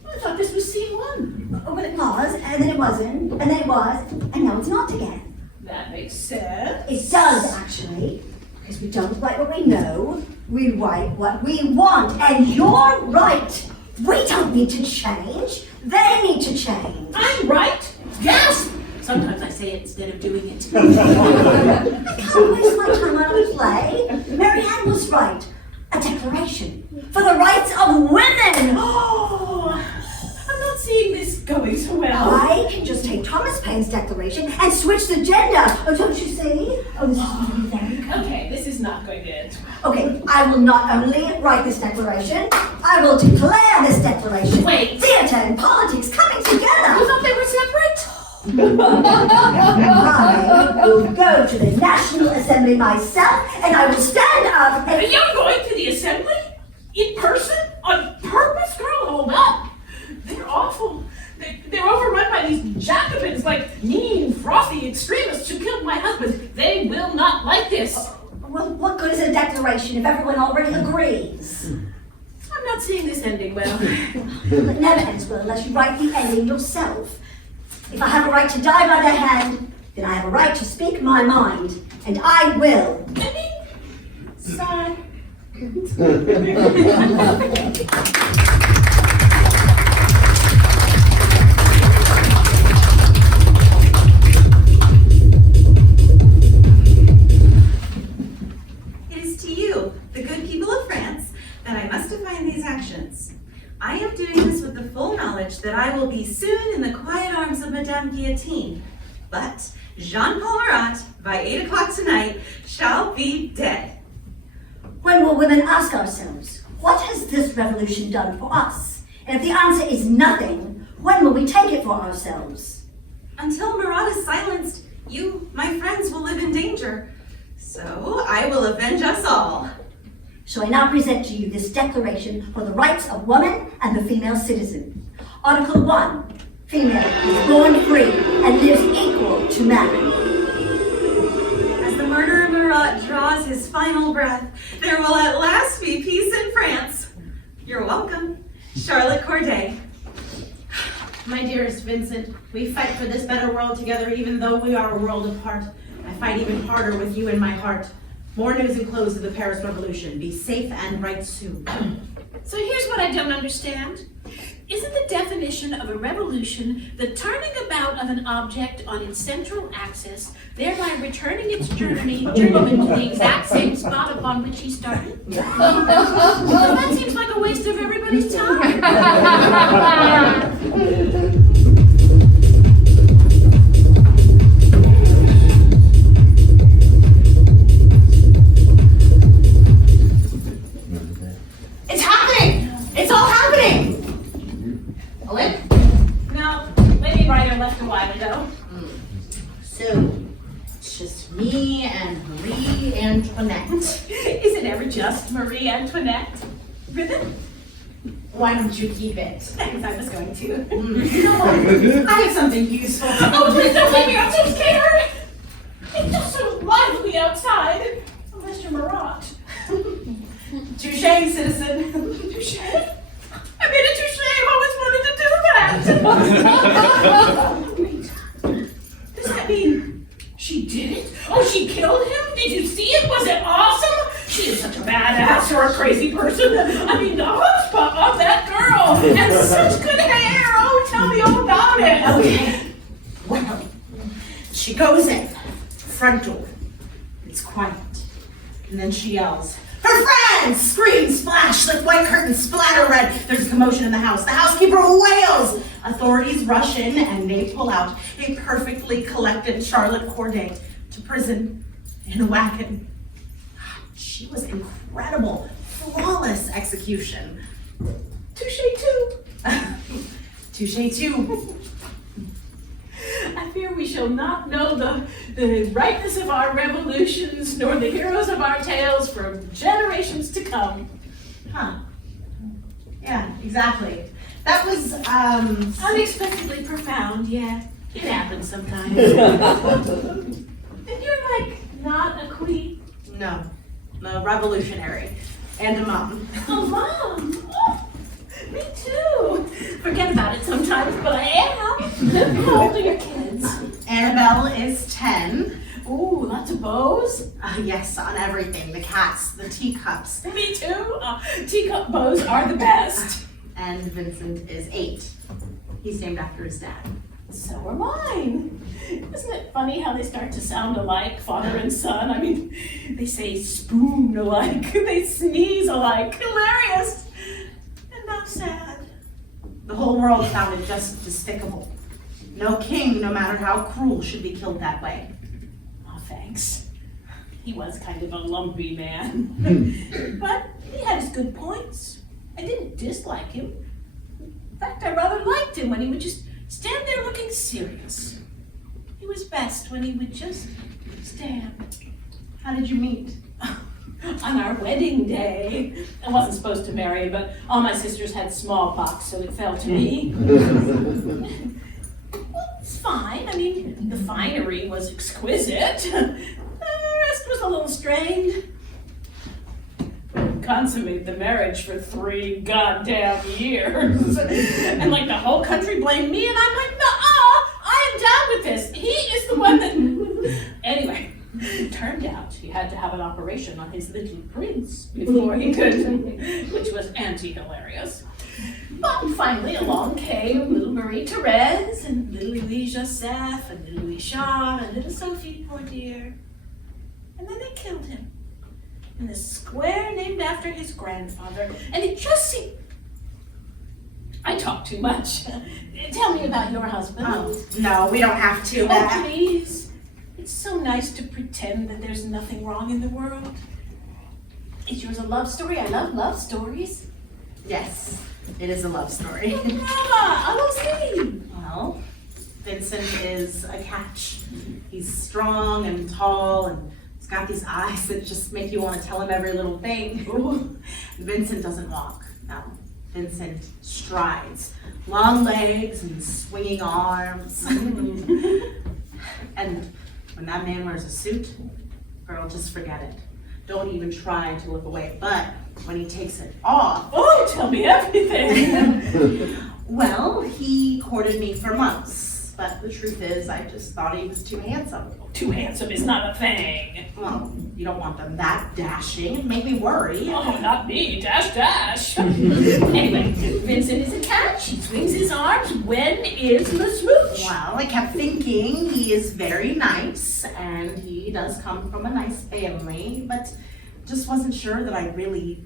I thought this was scene one. Oh, well, it was, and then it wasn't, and then it was, and now it's not again. That makes sense. It does, actually, because we don't write what we know, we write what we want, and you're right. We don't need to change, they need to change. I'm right. Yes. Sometimes I say it instead of doing it. I can't waste my time on a play. Mary Ann was right. A declaration for the rights of women. Oh, I'm not seeing this going so well. I can just take Thomas Paine's declaration and switch the gender. Oh, don't you see? Oh, this is going to be very good. Okay, this is not going to end. Okay, I will not only write this declaration, I will declare this declaration. Wait. Theater and politics coming You together. thought they were separate? I will go to the National Assembly myself, and I will stand up Are and... you going to the assembly? In person? On purpose, girl? Hold up. They're awful. They're overrun by these Jacobins, like mean, frothy extremists who killed my husband. They will not like this. Well, what good is a declaration if everyone already agrees? I'm not seeing this ending well. It never ends well unless you write the ending yourself. If I have a right to die by their hand, then I have a right to speak my mind, and I will. Sigh. It is to you, the good people of France, that I must define these actions. I am doing this with the full knowledge that I will be soon in the quiet arms of Madame Guillotine. But Jean-Paul Marat, by 8 o'clock tonight, shall be dead. When will women ask ourselves, what has this revolution done for us? And if the answer is nothing, when will we take it for ourselves? Until Marat is silenced, you, my friends, will live in danger. So I will avenge us all. So I now present to you this Declaration for the Rights of Woman and the Female Citizen. Article 1, female is born free and lives equal to man. As the murderer Marat draws his final breath, there will at last be peace in France. You're welcome, Charlotte Corday. My dearest Vincent, we fight for this better world together even though we are a world apart. I fight even harder with you in my heart. More news enclosed of the Paris Revolution. Be safe and write soon. So here's what I don't understand. Isn't the definition of a revolution the turning about of an object on its central axis, thereby returning its journeyman to the exact same spot upon which he started? Well, that seems like a waste of everybody's time. It's happening! It's all happening! Owen? No, Lady Ryder left a while ago. So, it's just me and Marie Antoinette. Is it ever just Marie Antoinette? Ribbon? Why don't you keep it? Thanks, I was going to. You know what? I have something useful to Oh, please don't leave me, I'm so scared! It's just so lively outside. Unless you're Marat. Touche, citizen. Touche? I made a touche, I've always wanted to do that! Does that mean she did it? Oh, she killed him? Did you see it? Was it awesome? She is such a badass or a crazy person. I mean, the chutzpah of that girl! And such good hair! Oh, tell me all about it! Okay. Well, she goes in. Front door. It's quiet. And then she yells, "Her friends!" Screams, splash, like white curtains, splatter red. There's a commotion in the house. The housekeeper wails. Authorities rush in and they pull out a perfectly collected Charlotte Corday to prison in a wagon. She was incredible. Flawless execution. Touche too. Touche too. I fear we shall not know the rightness of our revolutions, nor the heroes of our tales for generations to come. Huh. Yeah, exactly. That was, Unexpectedly profound, yeah. It happens sometimes. And you're like not a queen. no, revolutionary. And a mom. Oh, Mom! Oh, me too! Forget about it sometimes, but I am. How old are your kids? Annabelle is 10. Ooh, lots of bows? Yes, on everything. The cats, the teacups. Me too. Teacup bows are the best. And Vincent is 8. He's named after his dad. So are mine. Isn't it funny how they start to sound alike, father and son? I mean, they say spoon alike, they sneeze alike. Hilarious! And now sad. The whole world found it just despicable. No king, no matter how cruel, should be killed that way. Oh, thanks. He was kind of a lumpy man. But he had his good points. I didn't dislike him. In fact, I rather liked him when he would just stand there looking serious. He was best when he would just stand. How did you meet? on our wedding day. I wasn't supposed to marry, but all my sisters had smallpox, so it fell to me. Well, it's fine. I mean, the finery was exquisite. The rest was a little strained. Consummate the marriage for 3 goddamn years. And like the whole country blamed me, and I'm like, I am down with this. He is the one that... Anyway, it turned out he had to have an operation on his little prince before he could, which was anti-hilarious. But finally along came little Marie Therese, and little Louis Joseph, and little Louis Charles, and little Sophie, poor dear. And then they killed him in the square named after his grandfather, and it just seemed... I talk too much. Tell me about your husband. Oh, no, we don't have to. Oh, please. It's so nice to pretend that there's nothing wrong in the world. Is yours a love story? I love love stories. Yes, it is a love story. Mama, allons see. Well, Vincent is a catch. He's strong and tall, and he's got these eyes that just make you want to tell him every little thing. Ooh. Vincent doesn't walk, no. Vincent strides, long legs and swinging arms. And when that man wears a suit, girl, just forget it. Don't even try to look away. But when he takes it off, Oh, tell me everything. well, he courted me for months. But the truth is, I just thought he was too handsome. Too handsome is not a thing. Well, you don't want them that dashing. It'd make me worry. Oh, not me. Dash, dash. Anyway, Vincent is a catch. He swings his arms. When is the smooch? Well, I kept thinking he is very nice, and he does come from a nice family, but just wasn't sure that I really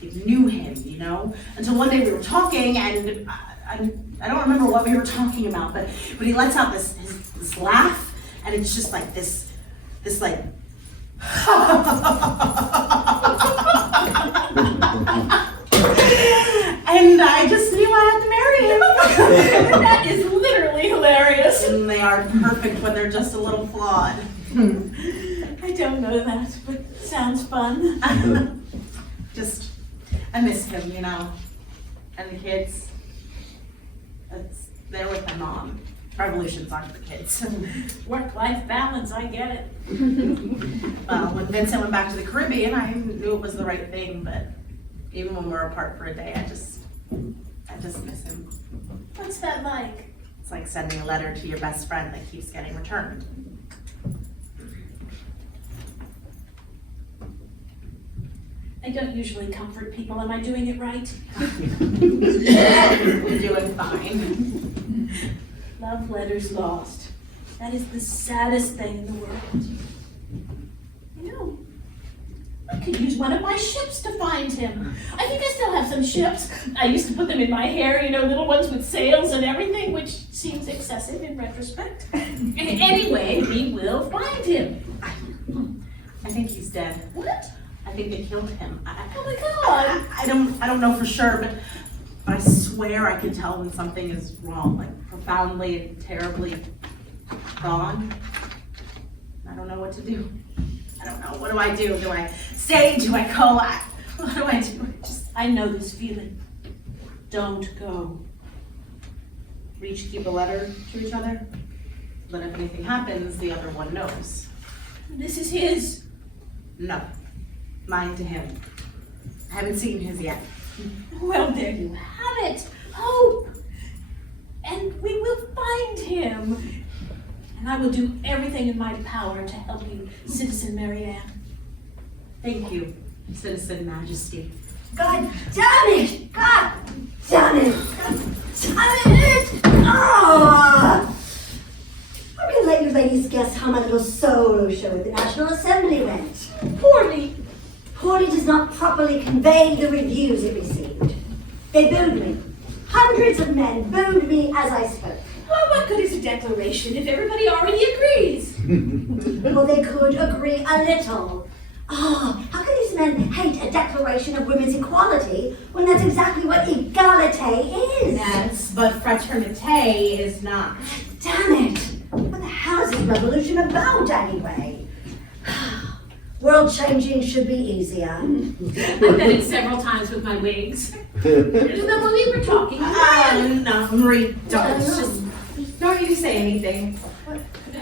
knew him, you know? Until one day we were talking, and I don't remember what we were talking about, but he lets out this laugh, and it's just like this like... And I just knew I had to marry him. That is literally hilarious. And they are perfect when they're just a little flawed. I don't know that, but sounds fun. Just, I miss him, you know. And the kids, they're with my mom. Revolutions aren't for kids. Work-life balance, I get it. Well, when Vincent went back to the Caribbean, I knew it was the right thing, but even when we're apart for a day, I just miss him. What's that like? It's like sending a letter to your best friend that keeps getting returned. I don't usually comfort people. Am I doing it right? You're doing fine. Love letters lost. That is the saddest thing in the world. You know, I could use one of my ships to find him. I think I still have some ships. I used to put them in my hair, you know, little ones with sails and everything, which seems excessive in retrospect. Anyway, we will find him. I think he's dead. What? I think they killed him. Oh my God. I don't know for sure, but I swear I can tell when something is wrong, like profoundly and terribly gone. I don't know what to do. I don't know. What do I do? Do I stay? Do I go? What do I do? I know this feeling. Don't go. We each keep a letter to each other. But if anything happens, the other one knows. This is his. No. Mine to him. I haven't seen his yet. Well, there you have it. Hope. And we will find him. And I will do everything in my power to help you, Citizen Marianne. Thank you, Citizen Majesty. God damn it! God damn it! God damn it! Ah! I'm gonna let you ladies guess how my little solo show at the National Assembly went. Poorly. Poorly does not properly convey the reviews it received. They booed me. Hundreds of men booed me as I spoke. Well, what good is a declaration if everybody already agrees? Well, they could agree a little. Oh, how can these men hate a declaration of women's equality when that's exactly what egalite is? Yes, but fraternité is not. Damn it! What the hell is this revolution about anyway? World changing should be easier. I've done it several times with my wigs. Remember we were talking. No, Marie, don't. Just don't you say anything.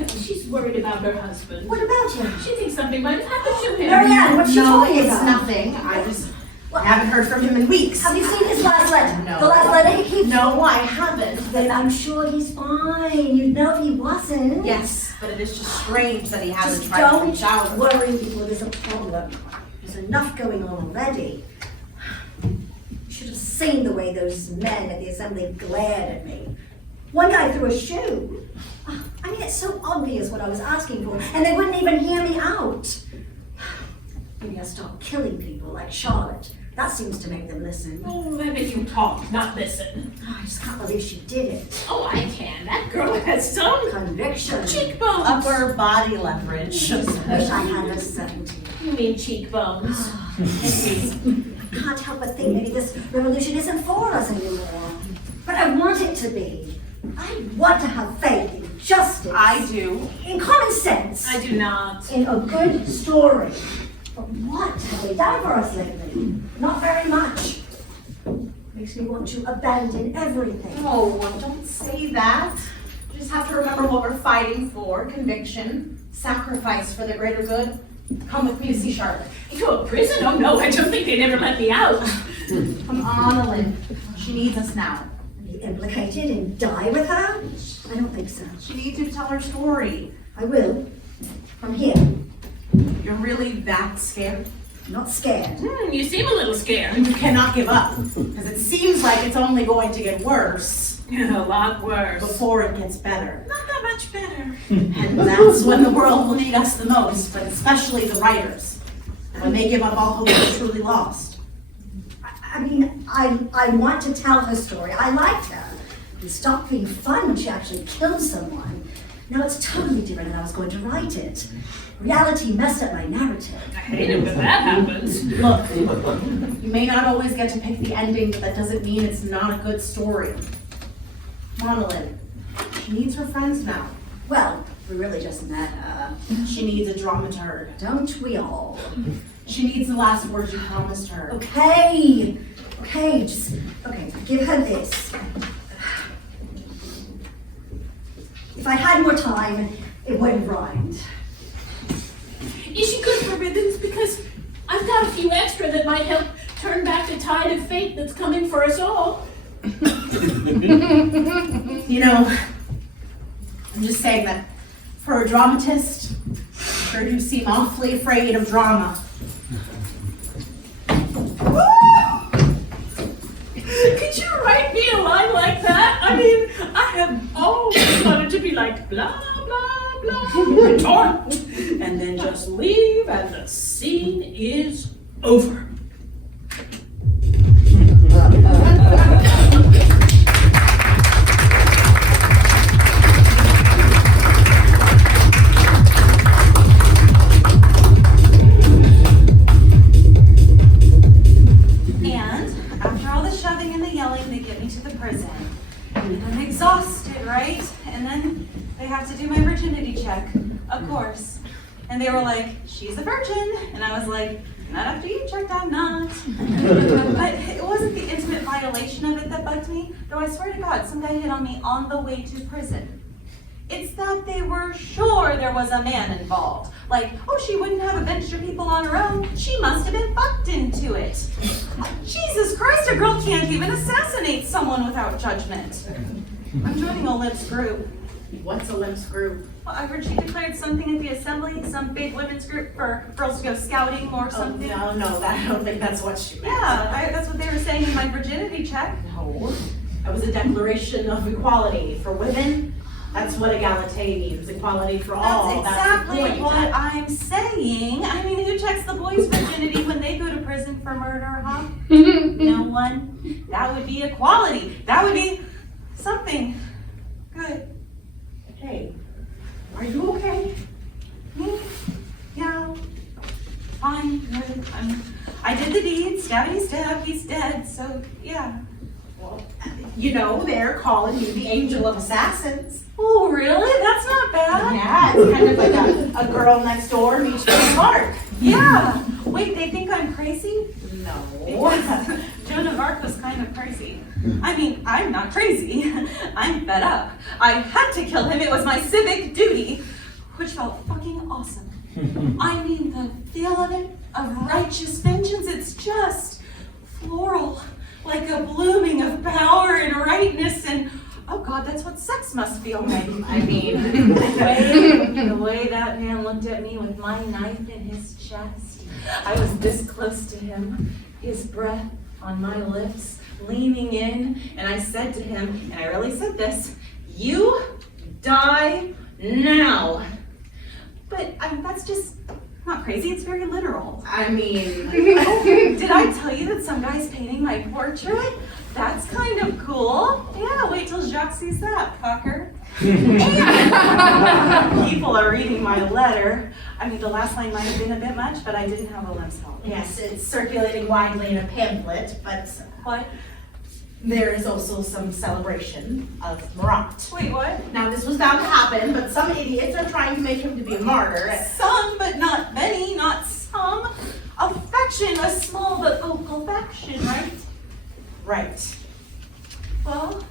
She's worried about her husband. What about him? She thinks something might have happened to him. Marianne, what's she No, talking it's about? nothing. I just haven't heard from him in weeks. Have you seen his last letter? No. The last letter he keeps. No, I haven't. Then I'm sure he's fine. You'd know if he wasn't. Yes, but it is just strange that he hasn't Just tried to don't reach out. worry before there's a problem. There's enough going on already. You should have seen the way those men at the assembly glared at me. One guy threw a shoe. I mean, it's so obvious what I was asking for, and they wouldn't even hear me out. Maybe I'll start killing people like Charlotte. That seems to make them listen. Oh, that makes you talk, not listen. I just can't believe she did it. Oh, I can. That girl has some Conviction. cheekbones. Upper body leverage. Wish I had a 70. You mean cheekbones? I can't help but think maybe this revolution isn't for us anymore. But I want it to be. I want to have faith in justice. I do. In common sense. I do not. In a good story. But what have they done for us lately? Not very much. Makes me want to abandon everything. Oh, don't say that. You just have to remember what we're fighting for. Conviction, sacrifice for the greater good. Come with me to see Charlotte. To a prison? Oh no, I don't think they'd ever let me out. Come on, Ellen. She needs us now. Be implicated and die with her? I don't think so. She needs you to tell her story. I will. From here. You're really that scared? I'm not scared. You seem a little scared. You cannot give up. Because it seems like it's only going to get worse A lot worse. before it gets better. Not that much better. And that's when the world will need us the most, but especially the writers. When they give up all hope, they're truly lost. I mean, I want to tell her story. I liked her. It stopped being fun when she actually killed someone. Now it's totally different and I was going to write it. Reality messed up my narrative. I hate it when that happens. Look, you may not always get to pick the ending, but that doesn't mean it's not a good story. Monolin, she needs her friends now. Well, we really just met her. She needs a dramaturg. Don't we all? She needs the last words you promised her. Okay, give her this. If I had more time, it would have rhymed. Is she good for ribbons? Because I've got a few extra that might help turn back the tide of fate that's coming for us all. You know, I'm just saying that for a dramatist, sure do seem awfully afraid of drama. Could you write me a line like that? I mean, I have always wanted to be like blah, blah, blah, retort, and then just leave and the scene is over. And after all the shoving and the yelling, they get me to the prison. And I'm exhausted, right? And then they have to do my virginity check, of course. And they were like, she's a virgin. And I was like, not after you checked, I'm not. But it wasn't the intimate violation of it that bugged me, though I swear to God, some guy hit on me on the way to prison. It's that they were sure there was a man involved. Like, oh, she wouldn't have avenged her people on her own. She must have been fucked into it. Jesus Christ, a girl can't even assassinate someone without judgment. I'm joining Olymp's group. What's a limp screw? Well, I heard she declared something at the assembly, some big women's group for girls to go scouting or something. Oh, no, I don't think that's what she meant. Yeah, that's what they were saying in my virginity check. No, that was a declaration of equality for women. That's what egalite means, equality for all. That's exactly the point. what I'm saying. I mean, who checks the boys' virginity when they go to prison for murder, huh? No one. That would be equality. That would be something good. Hey, are you okay? Me? Yeah. Fine. Good. I did the deed. Stabby stab. He's dead. So, yeah. Well, You know, they're calling you the Angel of Assassins. Oh, really? That's not bad. Yeah, it's kind of like a girl next door meets Joan of Arc. Yeah. Wait, they think I'm crazy? No. Joan of Arc was kind of crazy. I mean, I'm not crazy. I'm fed up. I had to kill him. It was my civic duty, which felt fucking awesome. I mean, the feel of it, of righteous vengeance, it's just floral, like a blooming of power and rightness and, oh God, that's what sex must feel like. I mean, the way that man looked at me with my knife in his chest, I was this close to him, his breath on my lips, leaning in, and I said to him, and I really said this, "You die now." But that's just not crazy, it's very literal. I mean, Did I tell you that some guy's painting my portrait? That's kind of cool. Yeah, wait till Jacques sees that, fucker. And people are reading my letter. I mean, the last line might have been a bit much, but I didn't have a limbs help. yes, it's circulating widely in a pamphlet, but What? there is also some celebration of Marat. Wait, what? Now, this was bound to happen, but some idiots are trying to make him to be a martyr. Some, but not many, not some. A faction, a small but vocal faction, right? Right. Well,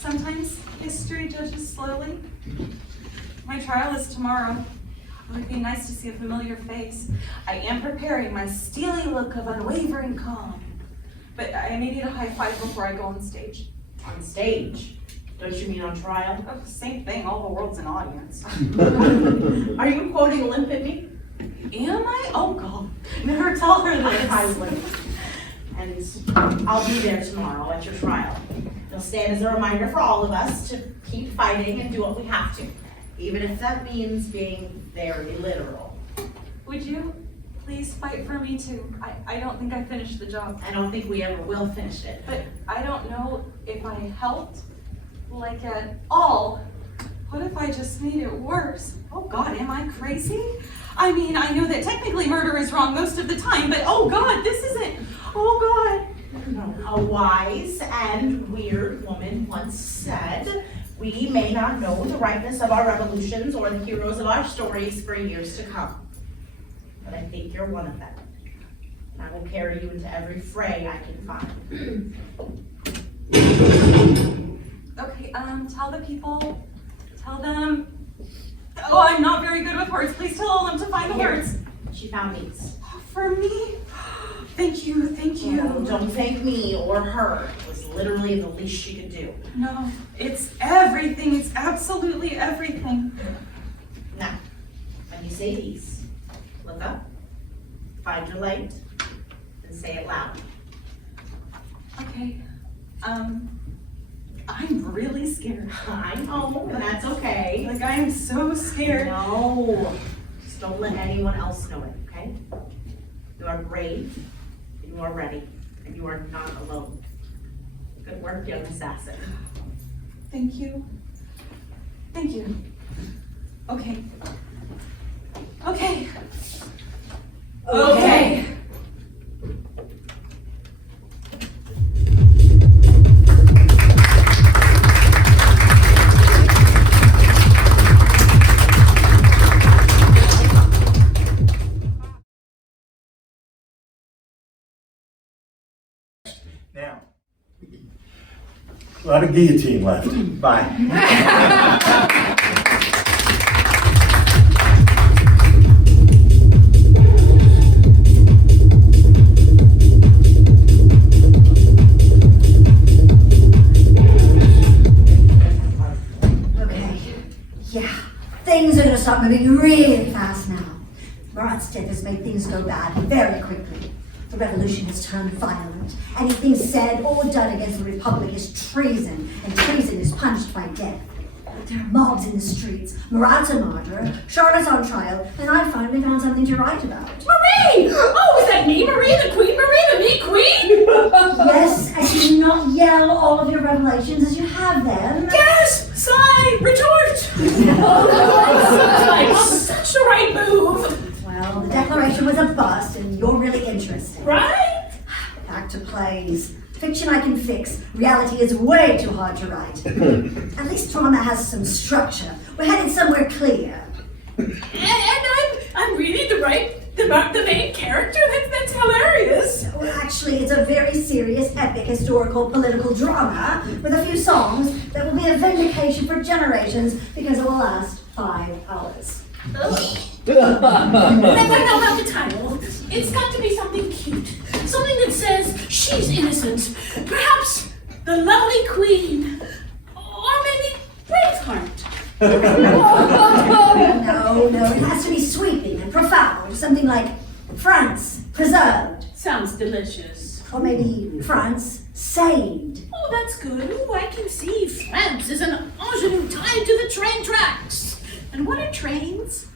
sometimes history judges slowly. My trial is tomorrow. It would be nice to see a familiar face. I am preparing my steely look of unwavering calm. But I may need a high five before I go on stage. On stage. Don't you mean on trial? Oh, same thing, all the world's an audience. Are you quoting Limp at me? Am I? Oh God, never tell her this. I would. And I'll be there tomorrow at your trial. It'll stand as a reminder for all of us to keep fighting and do what we have to, even if that means being very literal. Would you please fight for me too? I don't think I finished the job. I don't think we ever will finish it. But I don't know if I helped, like at all. What if I just made it worse? Oh God, am I crazy? I mean, I know that technically murder is wrong most of the time, but oh God, this isn't, oh God. A wise and weird woman once said, "We may not know the rightness of our revolutions or the heroes of our stories for years to come. But I think you're one of them. And I will carry you into every fray I can find." Okay, tell the people, tell them, oh, I'm not very good with words. Please tell all of them to find the words. She found these. For me? Thank you, thank you. Don't thank me or her. It was literally the least she could do. No, it's everything. It's absolutely everything. Now, when you say these, look up, find your light, and say it loud. Okay, I'm really scared. I know, and that's okay. Like, I am so scared. No, just don't let anyone else know it, okay? You are brave, and you are ready, and you are not alone. Good work, young assassin. Thank you. Thank you. Okay. Okay. Okay. Now, a lot of guillotine left. Bye. Okay, yeah, things are gonna start moving really fast now. Marat's death has made things go bad very quickly. The revolution has turned violent. Anything said or done against the Republic is treason, and treason is punished by death. There are mobs in the streets, Marat's a martyr, Charlotte's on trial, and I finally found something to write about. Marie! Oh, is that me, Marie the Queen? Marie the Me Queen? Yes, and do not yell all of your revelations as you have them. Yes! Sigh! Retort! Oh, such a right move! Well, the declaration was a bust, and you're really interested. Right? Back to plays. Fiction I can fix. Reality is way too hard to write. At least drama has some structure. We're headed somewhere clear. And I'm really the main character? That's hilarious. Well, actually, it's a very serious, epic, historical, political drama with a few songs that will be a vindication for generations because it will last 5 hours. Oh. I know about the title. It's got to be something cute. Something that says she's innocent. Perhaps the lovely queen. Or maybe Braveheart. No, it has to be sweeping and profound. Something like France preserved. Sounds delicious. Or maybe France saved. Oh, that's good. Oh, I can see France is an ingenue tied to the train tracks. And what are trains?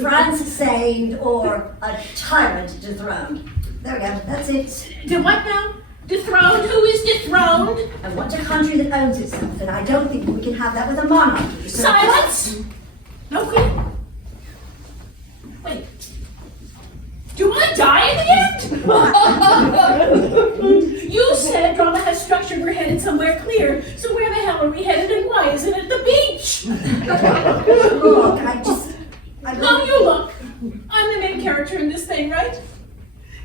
France saved or a tyrant dethroned. There we go, that's it. To what now? Dethroned? Who is dethroned? I want a country that owns itself, and I don't think we can have that with a monarchy. So Silence! No queen? Wait. Do I die in the end? You said drama has structure, we're headed somewhere clear. So where the hell are we headed and why isn't it the beach? Look, No, you look. I'm the main character in this thing, right?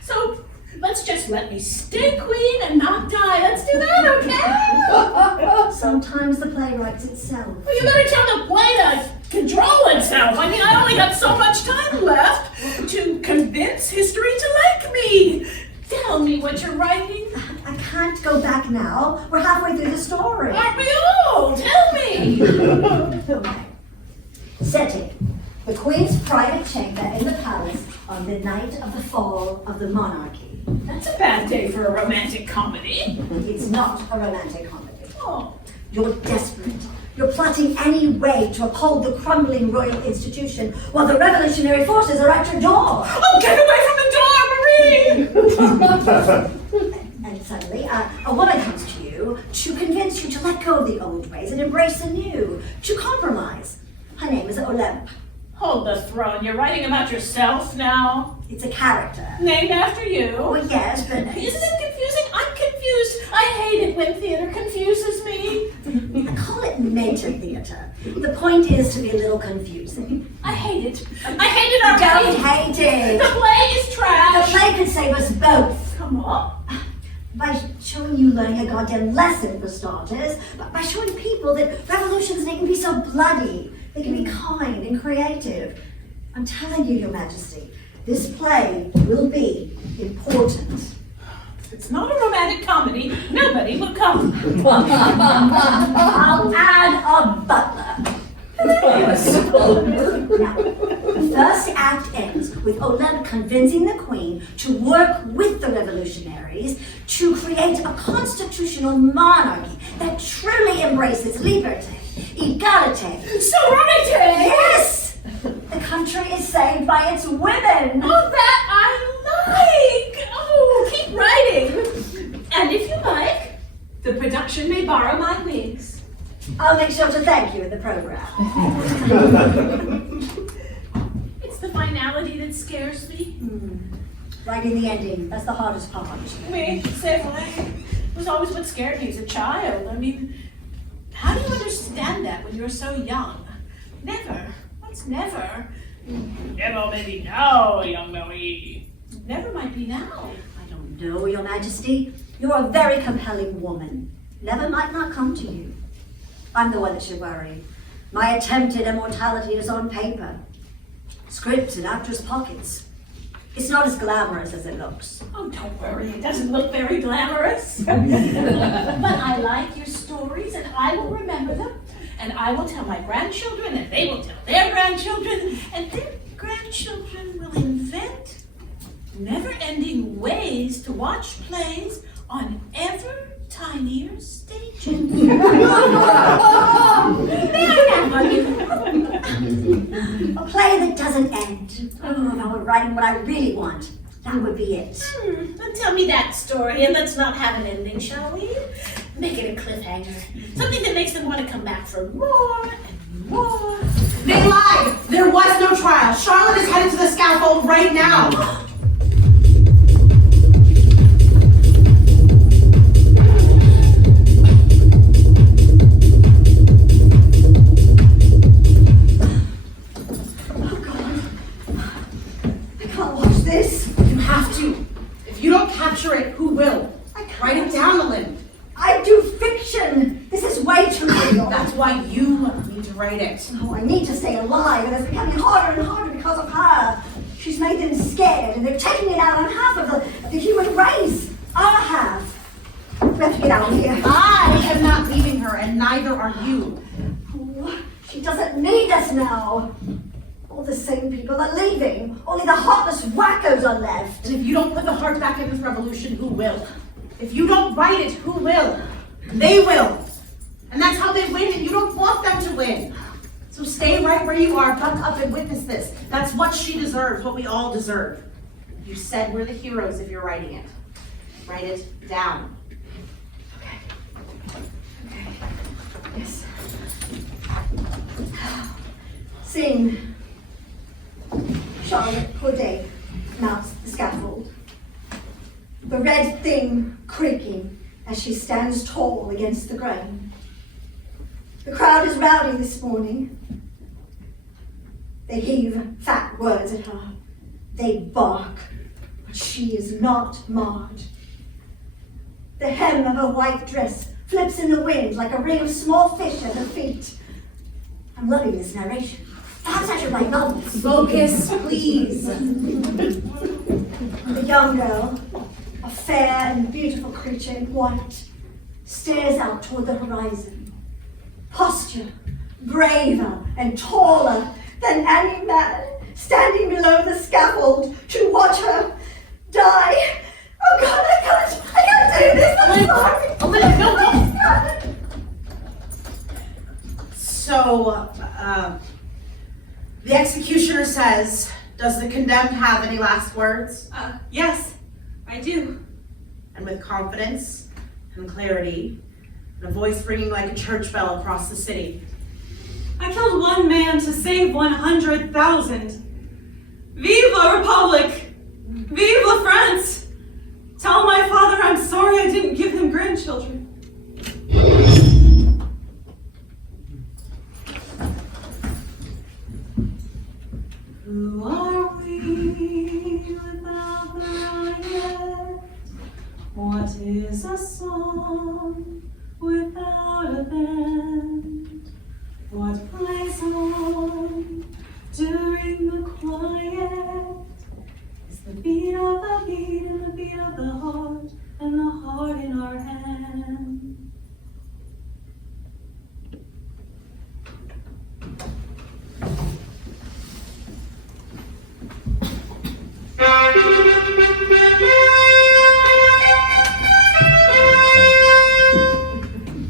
So let's just let me stay queen and not die. Let's do that, okay? Sometimes the play writes itself. Well, you better tell the play to control itself. I mean, I only got so much time left to convince history to like me. Tell me what you're writing. I can't go back now. We're halfway through the story. Aren't we all? Tell me. Okay. Setting. The Queen's private chamber in the palace on the night of the fall of the monarchy. That's a bad day for a romantic comedy. It's not a romantic comedy. Oh. You're desperate. You're plotting any way to uphold the crumbling royal institution while the revolutionary forces are at your door. Oh, get away from the door, Marie! And suddenly, a woman comes to you to convince you to let go of the old ways and embrace the new, to compromise. Her name is Olympe. Hold the throne. You're writing about yourself now? It's a character. Named after you? Oh, yes, but... Isn't it confusing? I'm confused. I hate it when theater confuses me. I call it meta theater. The point is to be a little confusing. I hate it. I hate it already. Don't hate it. The play is The trash. play could save us both. Come on. By showing you learning a goddamn lesson for starters, but by showing people that revolutions needn't be so bloody. They can be kind and creative. I'm telling you, Your Majesty, this play will be important. If it's not a romantic comedy, nobody will come. I'll add a butler. Now, the first act ends with Olympe convincing the Queen to work with the revolutionaries to create a constitutional monarchy that truly embraces liberty, equality. Sorority! Yes! The country is saved by its women. Oh, that I like! Oh, keep writing. And if you like, the production may borrow my wigs. I'll make sure to thank you in the program. It's the finality that scares me. Writing the ending, that's the hardest part. Me, same way. It was always what scared me as a child. I mean, how do you understand that when you're so young? Never. What's never? Never, maybe now, young Marie. Never might be now. I don't know, Your Majesty. You're a very compelling woman. Never might not come to you. I'm the one that should worry. My attempted immortality is on paper. Scripts in actors' pockets. It's not as glamorous as it looks. Oh, don't worry. It doesn't look very glamorous. But I like your stories, and I will remember them. And I will tell my grandchildren, and they will tell their grandchildren, and their grandchildren will invent never-ending ways to watch plays on ever tinier stages. A play that doesn't end. Oh, if I were writing what I really want, that would be it. Then tell me that story, and let's not have an ending, shall we? Make it a cliffhanger. Something that makes them want to come back for more and more. They lied! There was no trial. Charlotte is headed to the scaffold right now. this? You have to. If you don't capture it, who will? Write it down, Olymp. I do fiction. This is way too real. That's why you need to write it. Oh, I need to stay alive, and it's becoming harder and harder because of her. She's made them scared, and they're taking it out on half of the human race. Our half. We have to get out of here. I am not leaving her, and neither are you. Oh, she doesn't need us now. All the same people are leaving. Only the heartless wackos are left. And if you don't put the heart back in this revolution, who will? If you don't write it, who will? They will. And that's how they win, and you don't want them to win. So stay right where you are, buck up and witness this. That's what she deserves, what we all deserve. You said we're the heroes if you're writing it. Write it down. Okay. Yes. Sing. Charlotte Corday mounts the scaffold. The red thing creaking as she stands tall against the grain. The crowd is rowdy this morning. They heave fat words at her. They bark, but she is not marred. The hem of her white dress flips in the wind like a ring of small fish at her feet. I'm loving this narration. Perhaps I should write novels. Focus, please. The young girl, a fair and beautiful creature in white, stares out toward the horizon. Posture, braver and taller than any man, standing below the scaffold to watch her die. Oh God, I can't do this. I'm sorry. Olymp, no. So, the executioner says, does the condemned have any last words? Yes, I do. And with confidence and clarity, and a voice ringing like a church bell across the city. I killed one man to save 100,000. Vive la Republic! Vive la France! Tell my father I'm sorry I didn't give him grandchildren. Who are we without the riot? What is a song without a band? What plays on during the quiet? It's the beat of the beat and the beat of the heart and the heart in our hand.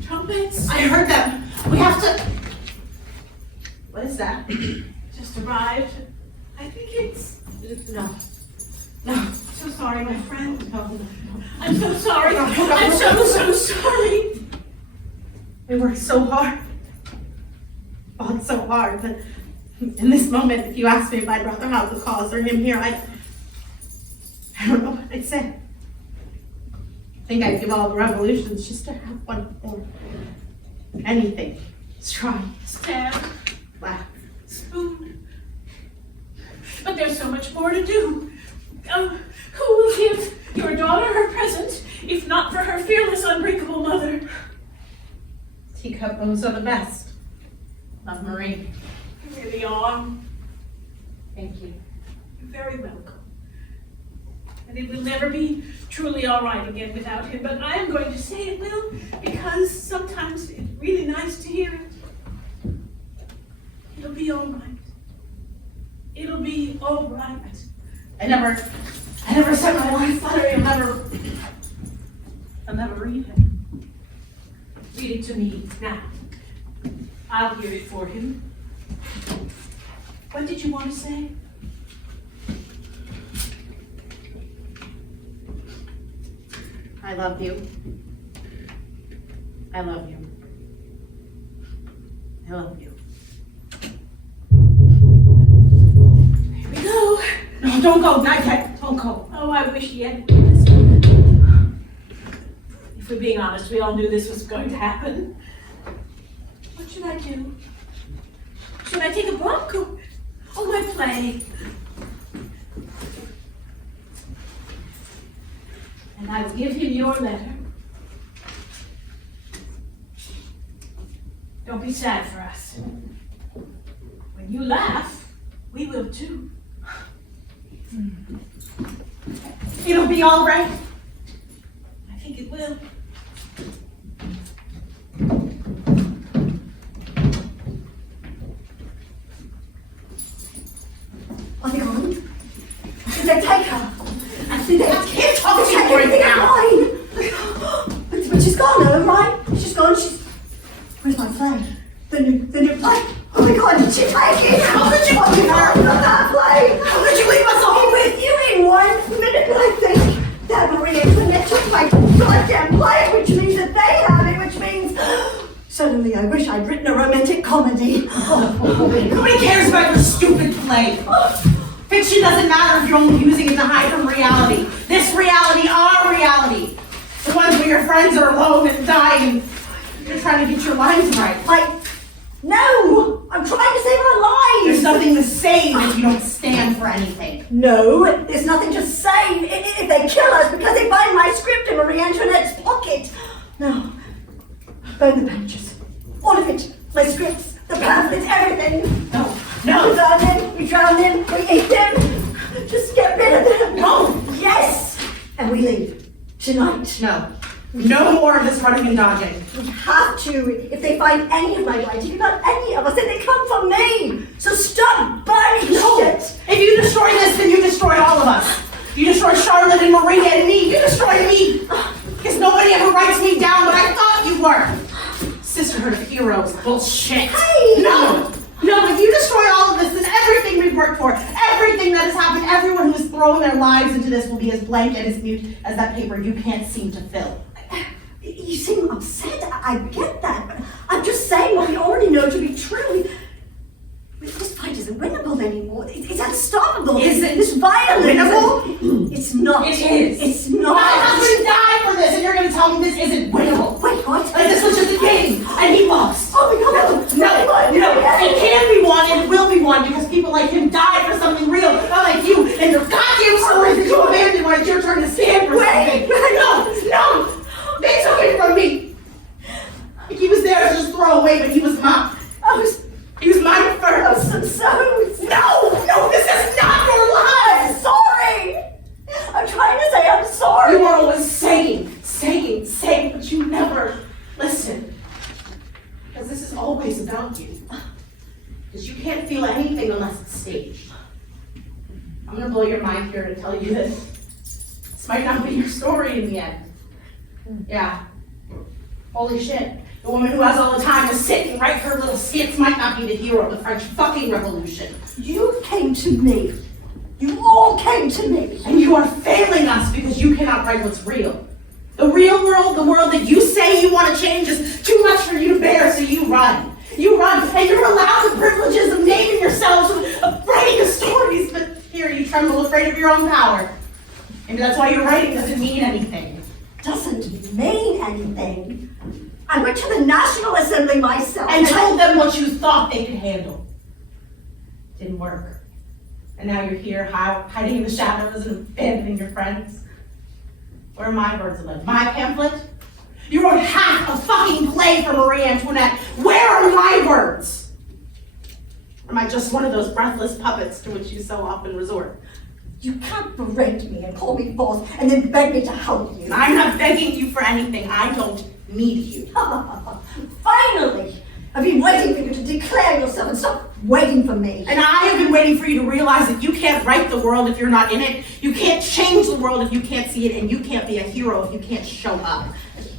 Trumpets I heard them. We have to. What is that? just arrived. I think it's... No. So sorry, my friend. No. I'm so sorry. I'm so sorry. We worked so hard. Fought so hard, but in this moment, if you asked me if I'd rather have the cause or him here, I don't know what I'd say. I think I'd give all the revolutions just to have one more. Anything. Strong. Stab, Laugh. spoon. But there's so much more to do. Who will give your daughter her present, if not for her fearless, unbreakable mother? Teacup bows are the best. Love, Marie. You really are. Thank you. You're very welcome. And it will never be truly all right again without him, but I am going to say it will, because sometimes it's really nice to hear it. It'll be all right. It'll be all right. I never said my life letter. I'll never read it. Read it to me now. I'll hear it for him. What did you want to say? I love you. I love you. I love you. Here we go. No, don't go, not yet. Don't go. Oh, I wish he hadn't done this. If we're being honest, we all knew this was going to happen. What should I do? Should I take a book or my play? and I will give him your letter. Don't be sad for us. When you laugh, we will too. It'll be all right. I think it will. Are they gone? Did they take her? Did they I can't talk to you take right everything now. of mine? But she's gone, though, right? She's gone. Where's my play? The new play? Oh my God! Did she take it? How could you Oh, leave her? not that play. How could you leave us all? With you in 1 minute, but I think that Maria Antoinette took my goddamn play, which means that they have it, which means suddenly I wish I'd written a romantic comedy. Nobody cares about your stupid play. Fiction doesn't matter if you're only using it to hide from reality. This reality, our reality. The ones where your friends are alone and dying. You're trying to get your lines right. No! I'm trying to save our lives! There's nothing to save if you don't stand for anything. No, there's nothing to save if they kill us because they find my script in Marie Antoinette's pocket. No. Burn the pages. All of it. My scripts, the pamphlets, everything. No. We drown them, we drown them, we eat them. Just get rid of them. No. Yes! And we leave. Tonight. No. No more of this running and dodging. We have to. If they find any of my writing about any of us, then they come for me. So stop burning shit. If you destroy this, then you destroy all of us. You destroy Charlotte and Maria and me. You destroy me. Because nobody ever writes me down, but I thought you were. Sisterhood of Heroes. Bullshit. Hey! No. If you destroy all of this, then everything we've worked for, everything that has happened, everyone who's thrown their lives into this will be as blank and as mute as that paper you can't seem to fill. You seem upset. I get that, but I'm just saying what we already know to be true. This fight isn't winnable anymore. It's unstoppable. Is it This violence. winnable? It's not. It is. It's not. My husband died for this, and you're going to tell me this isn't winnable. Wait, what? Like this was just a game, and he lost. Oh my God! No, it can be won and it will be won because people like him died for something real, not like you and your goddamn stories that you abandoned when it's your turn to stand for something. No! They took it from me. He was there to just throw away, but he was mine. He was mine first. I'm so. No, this is not your life. I'm sorry. I'm trying to say I'm sorry. You are always saying, but you never listen. Because this is always about you. Because you can't feel anything unless it's staged. I'm gonna blow your mind here and tell you that this might not be your story in the end. Yeah. Holy shit. The woman who has all the time to sit and write her little skits might not be the hero of the French fucking Revolution. You came to me. You all came to me. And you are failing us because you cannot write what's real. The real world, the world that you say you want to change is too much for you to bear, so you run. You run, and you're allowed the privileges of naming yourselves, of writing the stories, but here you tremble afraid of your own power. Maybe that's why your writing doesn't mean anything. Doesn't mean anything. I went to the National Assembly myself. And told them what you thought they could handle. Didn't work. And now you're here hiding in the shadows and abandoning your friends. Where are my words of life? My pamphlet? You wrote half a fucking play for Marie Antoinette. Where are my words? Or am I just one of those breathless puppets to which you so often resort? You can't berate me and call me false and then beg me to help you. I'm not begging you for anything. I don't need you. Finally! I've been waiting for you to declare yourself and stop waiting for me. And I have been waiting for you to realize that you can't write the world if you're not in it. You can't change the world if you can't see it. And you can't be a hero if you can't show up.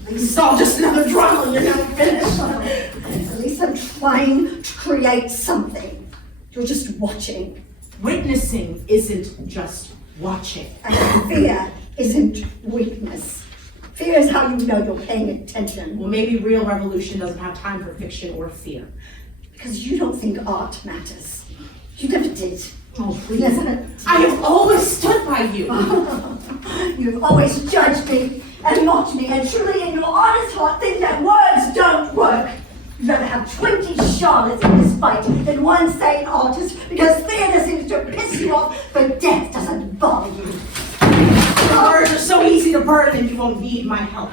This is all just another drama and you're never finished. At least I'm trying to create something. You're just watching. Witnessing isn't just watching. And fear isn't weakness. Fear is how you know you're paying attention. Well, maybe real revolution doesn't have time for fiction or fear. Because you don't think art matters. You never did. Oh, please. Listen, I have always stood by you. you've always judged me and mocked me, and truly in your honest heart think that words don't work. You'd rather have 20 Charlottes in this fight than one sane artist because theater seems to piss you off, but death doesn't bother you. Words are so easy to burden, you won't need my help.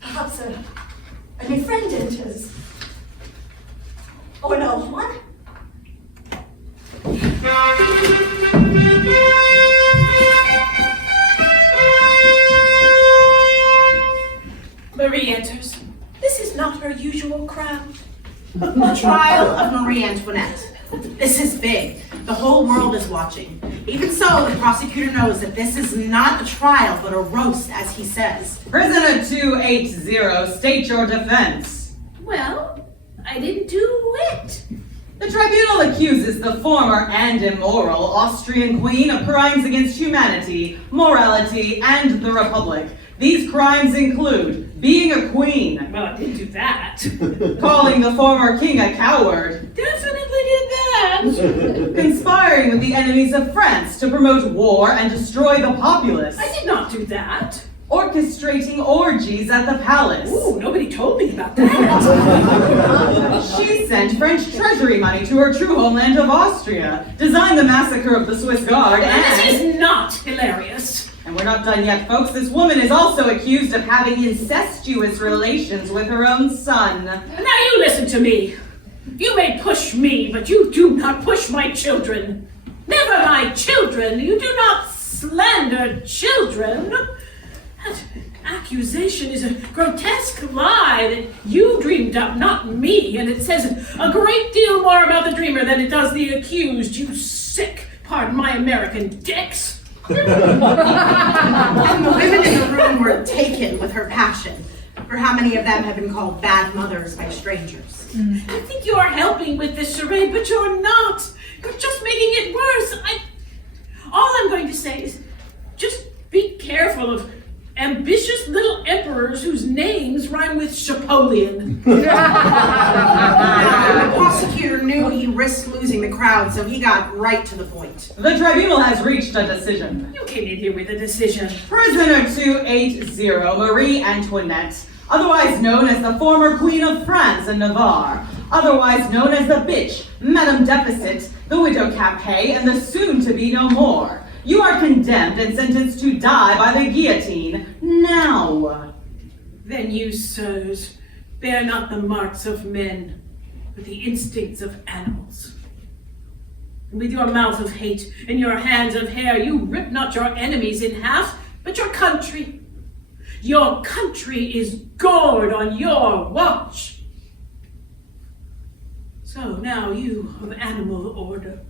Perhaps a new friend enters. Or an old one. Marie enters. This is not her usual crowd. The trial of Marie Antoinette. This is big. The whole world is watching. Even so, the prosecutor knows that this is not a trial, but a roast, as he says. Prisoner 280, state your defense. Well, I didn't do it. The tribunal accuses the former and immoral Austrian queen of crimes against humanity, morality, and the republic. These crimes include being a queen, Well, I didn't do that. calling the former king a coward, Definitely did that. conspiring with the enemies of France to promote war and destroy the populace, I did not do that. orchestrating orgies at the palace. Ooh, nobody told me about that. She sent French treasury money to her true homeland of Austria, designed the massacre of the Swiss Guard, This and... is not hilarious. And we're not done yet, folks. This woman is also accused of having incestuous relations with her own son. Now you listen to me. You may push me, but you do not push my children. Never my children. You do not slander children. That accusation is a grotesque lie that you dreamed up, not me, and it says a great deal more about the dreamer than it does the accused, you sick, pardon my American dicks. And the women in the room were taken with her passion. For how many of them have been called bad mothers by strangers? I think you are helping with this charade, but you're not. You're just making it worse. All I'm going to say is just be careful of ambitious little emperors whose names rhyme with Chapolin. The prosecutor knew he risked losing the crowd, so he got right to the point. The tribunal has reached a decision. You came in here with a decision. Prisoner 280, Marie Antoinette, otherwise known as the former Queen of France and Navarre, otherwise known as the bitch, Madame Deficit, the widow Capet, and the soon-to-be no more. You are condemned and sentenced to die by the guillotine, now. Then you, sirs, bear not the marks of men, but the instincts of animals. And with your mouth of hate and your hands of hair, you rip not your enemies in half, but your country. Your country is gored on your watch. So now you of animal order,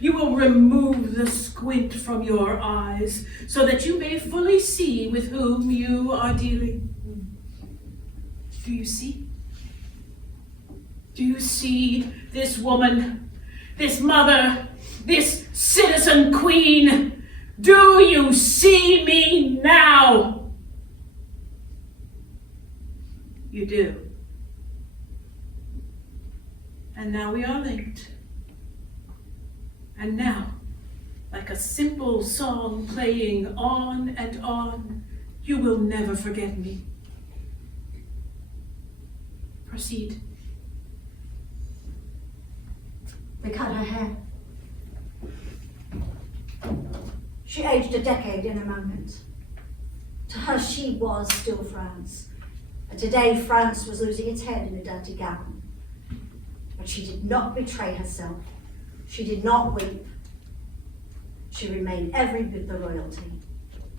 you will remove the squint from your eyes so that you may fully see with whom you are dealing. Do you see? Do you see this woman, this mother, this citizen queen? Do you see me now? You do. And now we are linked. And now, like a simple song playing on and on, you will never forget me. Proceed. They cut her hair. She aged a decade in a moment. To her, she was still France. And today, France was losing its head in a dirty gown. But she did not betray herself. She did not weep. She remained every bit the royalty.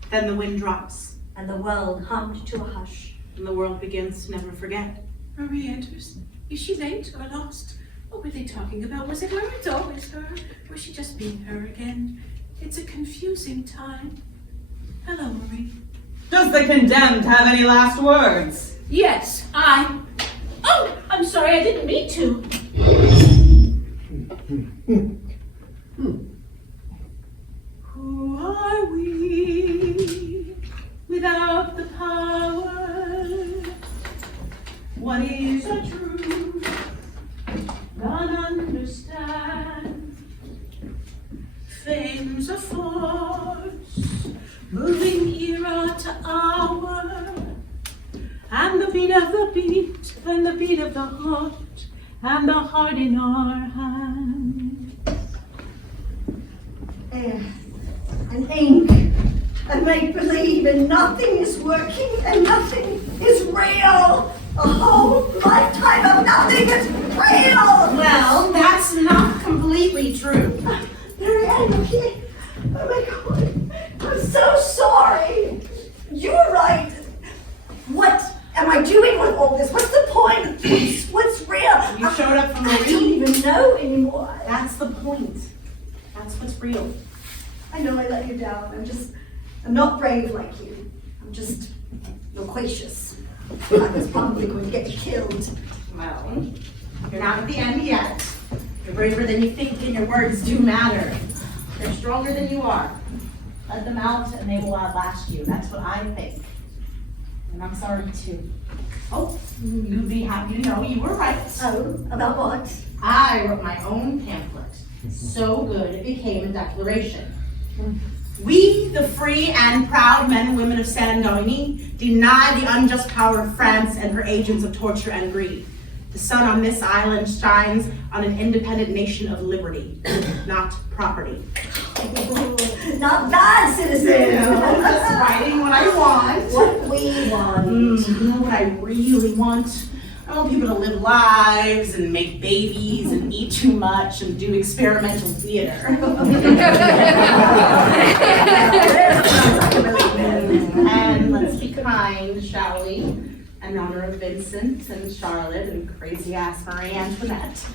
Then the wind drops, And the world hummed to a hush. and the world begins to never forget. Marie enters. Is she late or lost? What were they talking about? Was it her? It's always her. Was she just being her again? It's a confusing time. Hello, Marie. Does the condemned have any last words? Yes, Oh, I'm sorry, I didn't mean to. Who are we without the power? What is a truth none understand? Fame's a force moving era to hour, and the beat of the beat, and the beat of the heart, and the heart in our hands. and ink and make believe, and nothing is working and nothing is real. A whole lifetime of nothing is real. Well, that's not completely true. Marianne, okay. Oh my God, I'm so sorry. You were right. What am I doing with all this? What's the point? What's real? You showed up from I the don't even know anymore. That's the point. That's what's real. I know I let you down. I'm not brave like you. I'm just loquacious. I was probably going to get killed. Well, you're not at the end yet. You're braver than you think, and your words do matter. They're stronger than you are. Let them out, and they will outlast you. That's what I think. And I'm sorry, too. Oh, you'd be happy to know you were right. Oh, about what? I wrote my own pamphlet. So good, it became a declaration. We, the free and proud men and women of Saint-Denis, deny the unjust power of France and her agents of torture and greed. The sun on this island shines on an independent nation of liberty, not property. Not bad, citizen. I'm just writing what I want. What we want. You know what I really want? I want people to live lives and make babies and eat too much and do experimental theater. And let's be kind, shall we? In honor of Vincent and Charlotte and crazy-ass Marie Antoinette,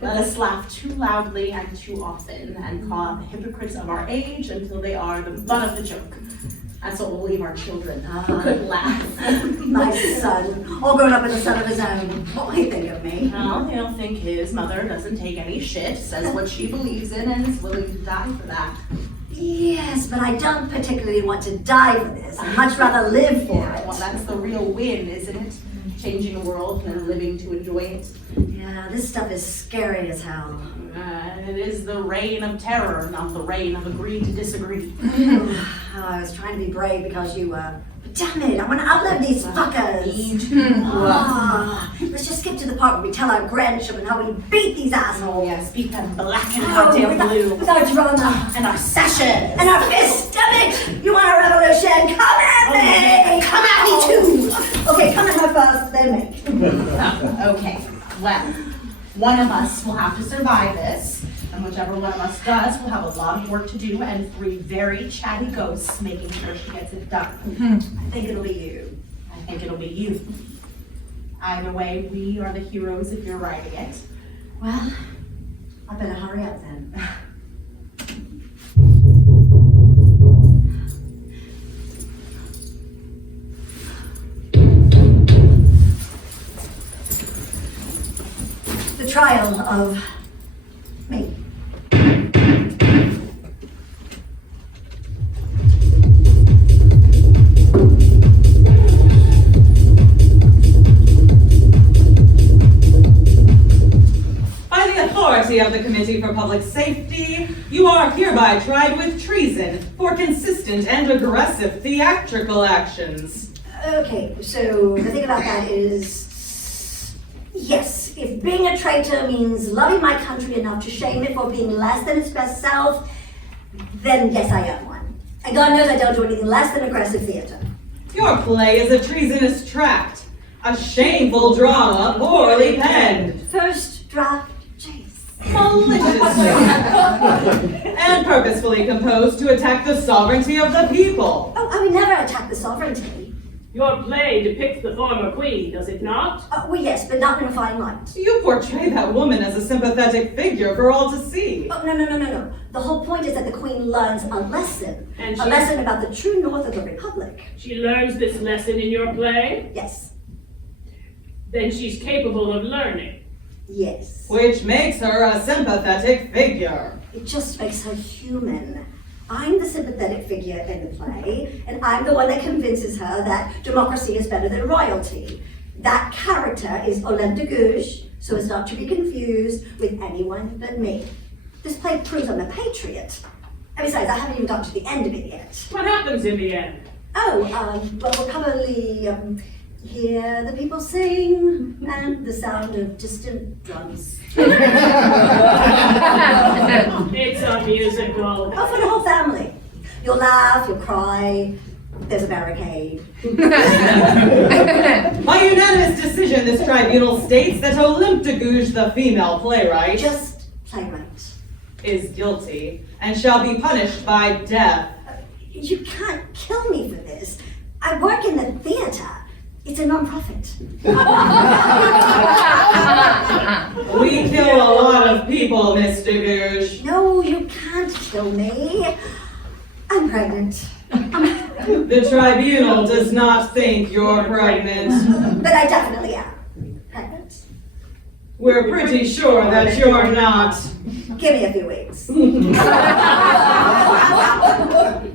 let us laugh too loudly and too often and call out the hypocrites of our age until they are the butt of the joke. That's what we'll leave our children, who could laugh. My son, all grown up with a son of his own. What will he think of me? Well, he'll think his mother doesn't take any shit, says what she believes in, and is willing to die for that. Yes, but I don't particularly want to die for this. I'd much rather live for it. Well, that's the real win, isn't it? Changing the world and living to enjoy it. Yeah, this stuff is scary as hell. It is the reign of terror, not the reign of agree to disagree. I was trying to be brave because you were. Damn it, I want to outlive these fuckers. Let's just skip to the part where we tell our grandchildren how we beat these assholes. Yes, beat them black and Oh, goddamn blue. with our drama. And our session. And our fist stomach. You want a revolution? Come at me! Come at me too! Okay, come at her first, then me. Okay, well, one of us will have to survive this, and whichever one of us does will have a lot of work to do and 3 very chatty ghosts making sure she gets it done. I think it'll be you. I think it'll be you. Either way, we are the heroes if you're writing it. Well, I better hurry up then. The trial of me. By the authority of the Committee for Public Safety, you are hereby tried with treason for consistent and aggressive theatrical actions. Okay, so the thing about that is, yes, if being a traitor means loving my country enough to shame it for being less than its best self, then yes, I am one. And God knows I don't do anything less than aggressive theater. Your play is a treasonous tract, a shameful drama poorly penned, First draft, chase. maliciously, and purposefully composed to attack the sovereignty of the people. Oh, I would never attack the sovereignty. Your play depicts the former queen, does it not? Well, yes, but not in a fine light. You portray that woman as a sympathetic figure for all to see. Oh, no. The whole point is that the Queen learns a lesson. And A she- lesson about the true north of the Republic. She learns this lesson in your play? Yes. Then she's capable of learning. Yes. Which makes her a sympathetic figure. It just makes her human. I'm the sympathetic figure in the play, and I'm the one that convinces her that democracy is better than royalty. That character is Olympe de Gouges, so as not to be confused with anyone but me. This play proves I'm a patriot. And besides, I haven't even gotten to the end of it yet. What happens in the end? Oh, well, we'll probably hear the people sing and the sound of distant drums. It's a musical. Oh, for the whole family. You'll laugh, you'll cry. There's a barricade. By unanimous decision, this tribunal states that Olymptagouge, the female playwright, Just playwright. is guilty and shall be punished by death. You can't kill me for this. I work in the theater. It's a non-profit. We kill a lot of people, Mr. Gouge. No, you can't kill me. I'm pregnant. The tribunal does not think you're pregnant. But I definitely am pregnant. We're pretty sure that you're not. Give me a few weeks.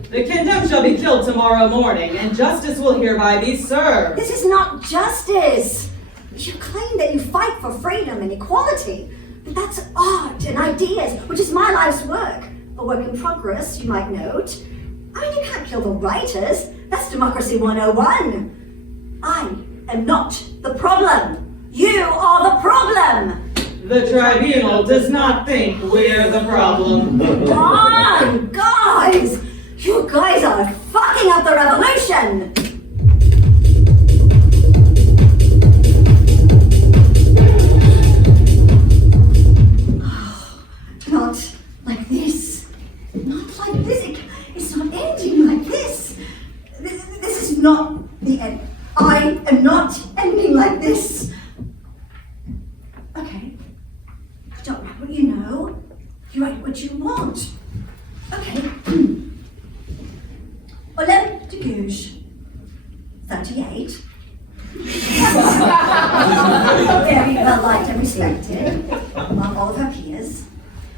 The condemned shall be killed tomorrow morning, and justice will hereby be served. This is not justice. You claim that you fight for freedom and equality, but that's art and ideas, which is my life's work. A work in progress, you might note. I mean, you can't kill the writers. That's Democracy 101. I am not the problem. You are the problem. The tribunal does not think we're the problem. Come on, guys! You guys are fucking up the revolution! Not like this. Not like this. It's not ending like this. This is not the end. I am not ending like this. Okay. You don't write what you know. You write what you want. Okay. Olymptagouge, 38. Very well liked and respected among all of her peers,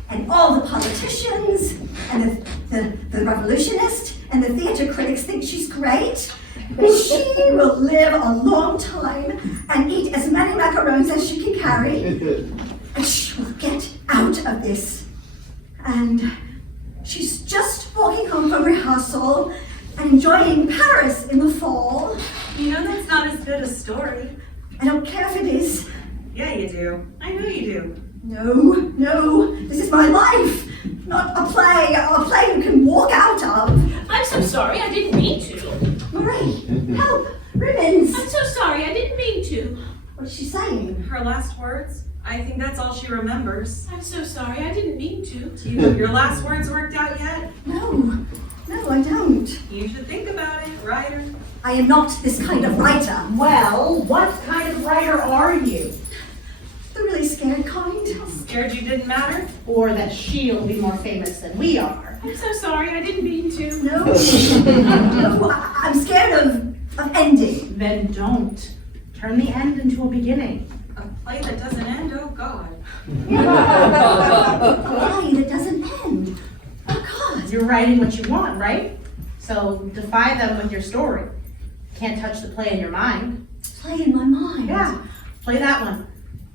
and all the politicians, and the revolutionists, and the theater critics think she's great. She will live a long time and eat as many macarons as she can carry, and she will get out of this. And she's just walking home from rehearsal and enjoying Paris in the fall. You know that's not as good a story. I don't care if it is. Yeah, you do. I know you do. No, this is my life, not a play you can walk out of. I'm so sorry, I didn't mean to. Marie, help, ribbons. I'm so sorry, I didn't mean to. What's she saying? Her last words? I think that's all she remembers. I'm so sorry, I didn't mean to. Your last words worked out yet? No, I don't. You should think about it, writer. I am not this kind of writer. Well, what kind of writer are you? The really scared kind. Scared you didn't matter? Or that she'll be more famous than we are? I'm so sorry, I didn't mean to. No, I'm scared of ending. Then don't. Turn the end into a beginning. A play that doesn't end? Oh, God. Why that doesn't end? Oh God. You're writing what you want, right? So defy them with your story. Can't touch the play in your mind. Play in my mind. Yeah, play that one.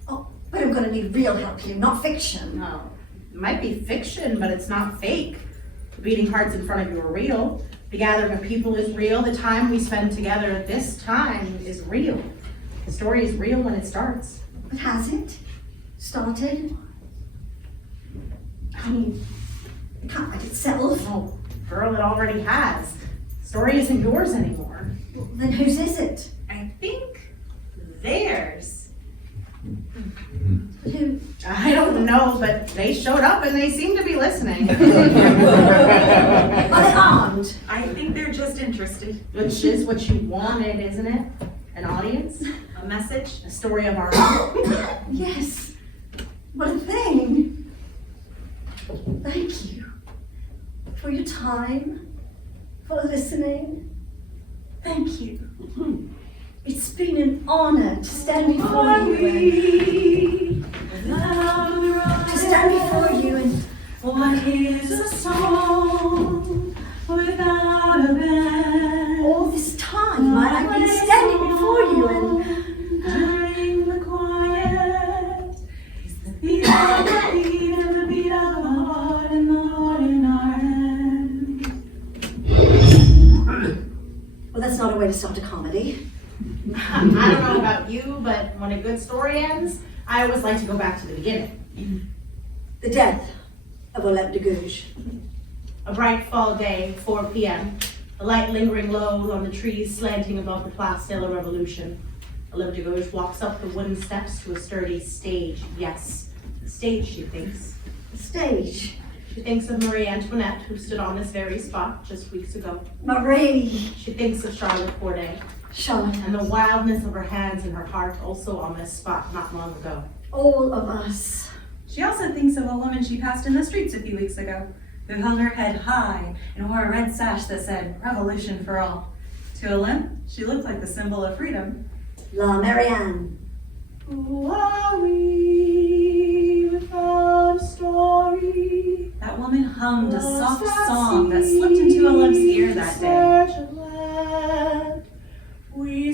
Oh, but I'm gonna need real help here, not fiction. No, it might be fiction, but it's not fake. The beating hearts in front of you are real. The gathering of people is real. The time we spend together at this time is real. The story is real when it starts. But has it started? I mean, it can't write itself. Oh, girl, it already has. The story isn't yours anymore. Well, then whose is it? I think theirs. Who? I don't know, but they showed up and they seem to be listening. Are they armed? I think they're just interested. Which is what you wanted, isn't it? An audience? A message? A story of our own? Yes. What a thing. Thank you for your time, for listening. Thank you. It's been an honor to stand before you and What is a song without a band? all this time I've been standing before you and During the quiet is the beat of the beat and the beat of the heart and the heart in our hand. well, that's not a way to start a comedy. I don't know about you, but when a good story ends, I always like to go back to the beginning. The death of Olympe de Gouges. A bright fall day, 4 p.m., the light lingering low on the trees slanting above the Place de la Revolution. Olympe de Gouges walks up the wooden steps to a sturdy stage. Yes, the stage, she thinks. The stage. She thinks of Marie Antoinette, who stood on this very spot just weeks ago. Marie. She thinks of Charlotte Corday, Charlotte. and the wildness of her hands and her heart also on this spot not long ago. All of us. She also thinks of a woman she passed in the streets a few weeks ago, who held her head high and wore a red sash that said, "Revolution for all." To Olympe, she looked like the symbol of freedom. La Marianne. Who are we without a story? That woman hummed a soft song that slipped into Olympe's ear that day. We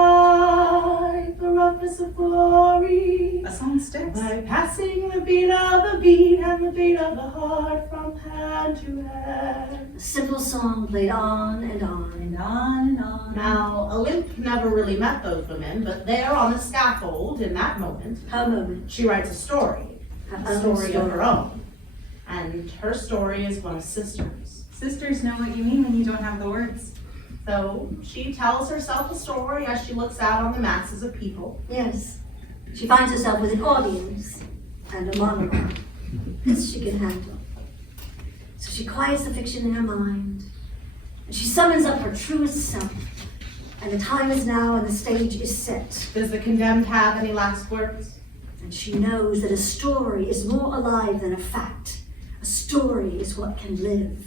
survive the roughness of glory A song sticks. by passing the beat of the beat and the beat of the heart from hand to hand. A simple song played on and on. And on and on. Now, Olympe never really met those women, but there on the scaffold in that moment, Her moment. she writes a story. Her A own story of her own. And her story is one of sisters. Sisters know what you mean when you don't have the words. So she tells herself a story as she looks out on the masses of people. Yes. She finds herself with an audience and a monologue. This she can handle. So she quiets the fiction in her mind. And she summons up her truest self. And the time is now and the stage is set. Does the condemned have any last words? And she knows that a story is more alive than a fact. A story is what can live.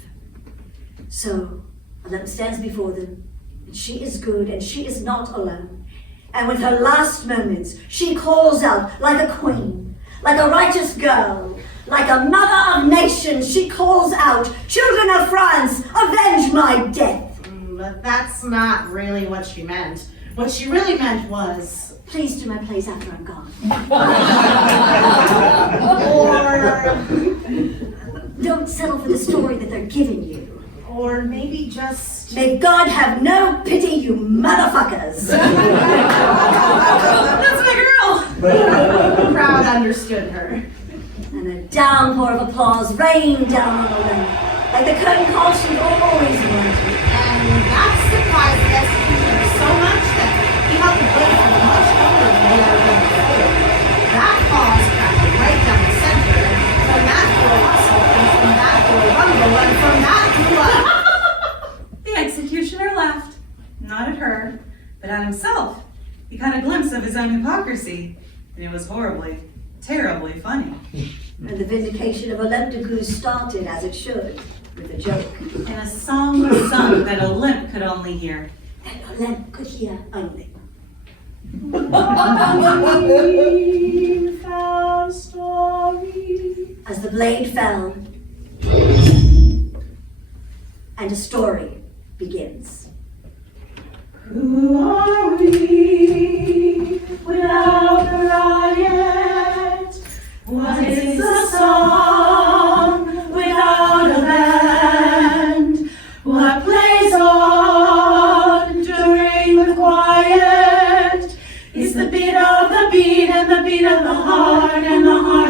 So Olympe stands before them, and she is good, and she is not alone. And with her last moments, she calls out like a queen, like a righteous girl, like a mother of nations. She calls out, "Children of France, avenge my death." But that's not really what she meant. What she really meant was, Please do my plays after I'm gone. or Don't settle for the story that they're giving you. Or maybe just... May God have no pity, you motherfuckers. That's my girl! The crowd understood her. And a downpour of applause rained down on Olympe, like the curtain call she'd always wanted. And that surprised the executioner so much that he held the blade for much longer than they ever done before. That pause cracked right down the center, and from that grew a hustle, and from that grew a rumble, and from that grew a... The executioner laughed. Not at her, but at himself. He caught a glimpse of his own hypocrisy, and it was horribly, terribly funny. And the vindication of Olympe de Gouges started, as it should, with a joke. And a song was sung that Olympe could only hear. That Olympe could hear only. We found a story. As the blade fell, and a story begins. Who are we without a riot? What is a song without a band? What plays on during the quiet is the beat of the beat and the beat of the heart and the heart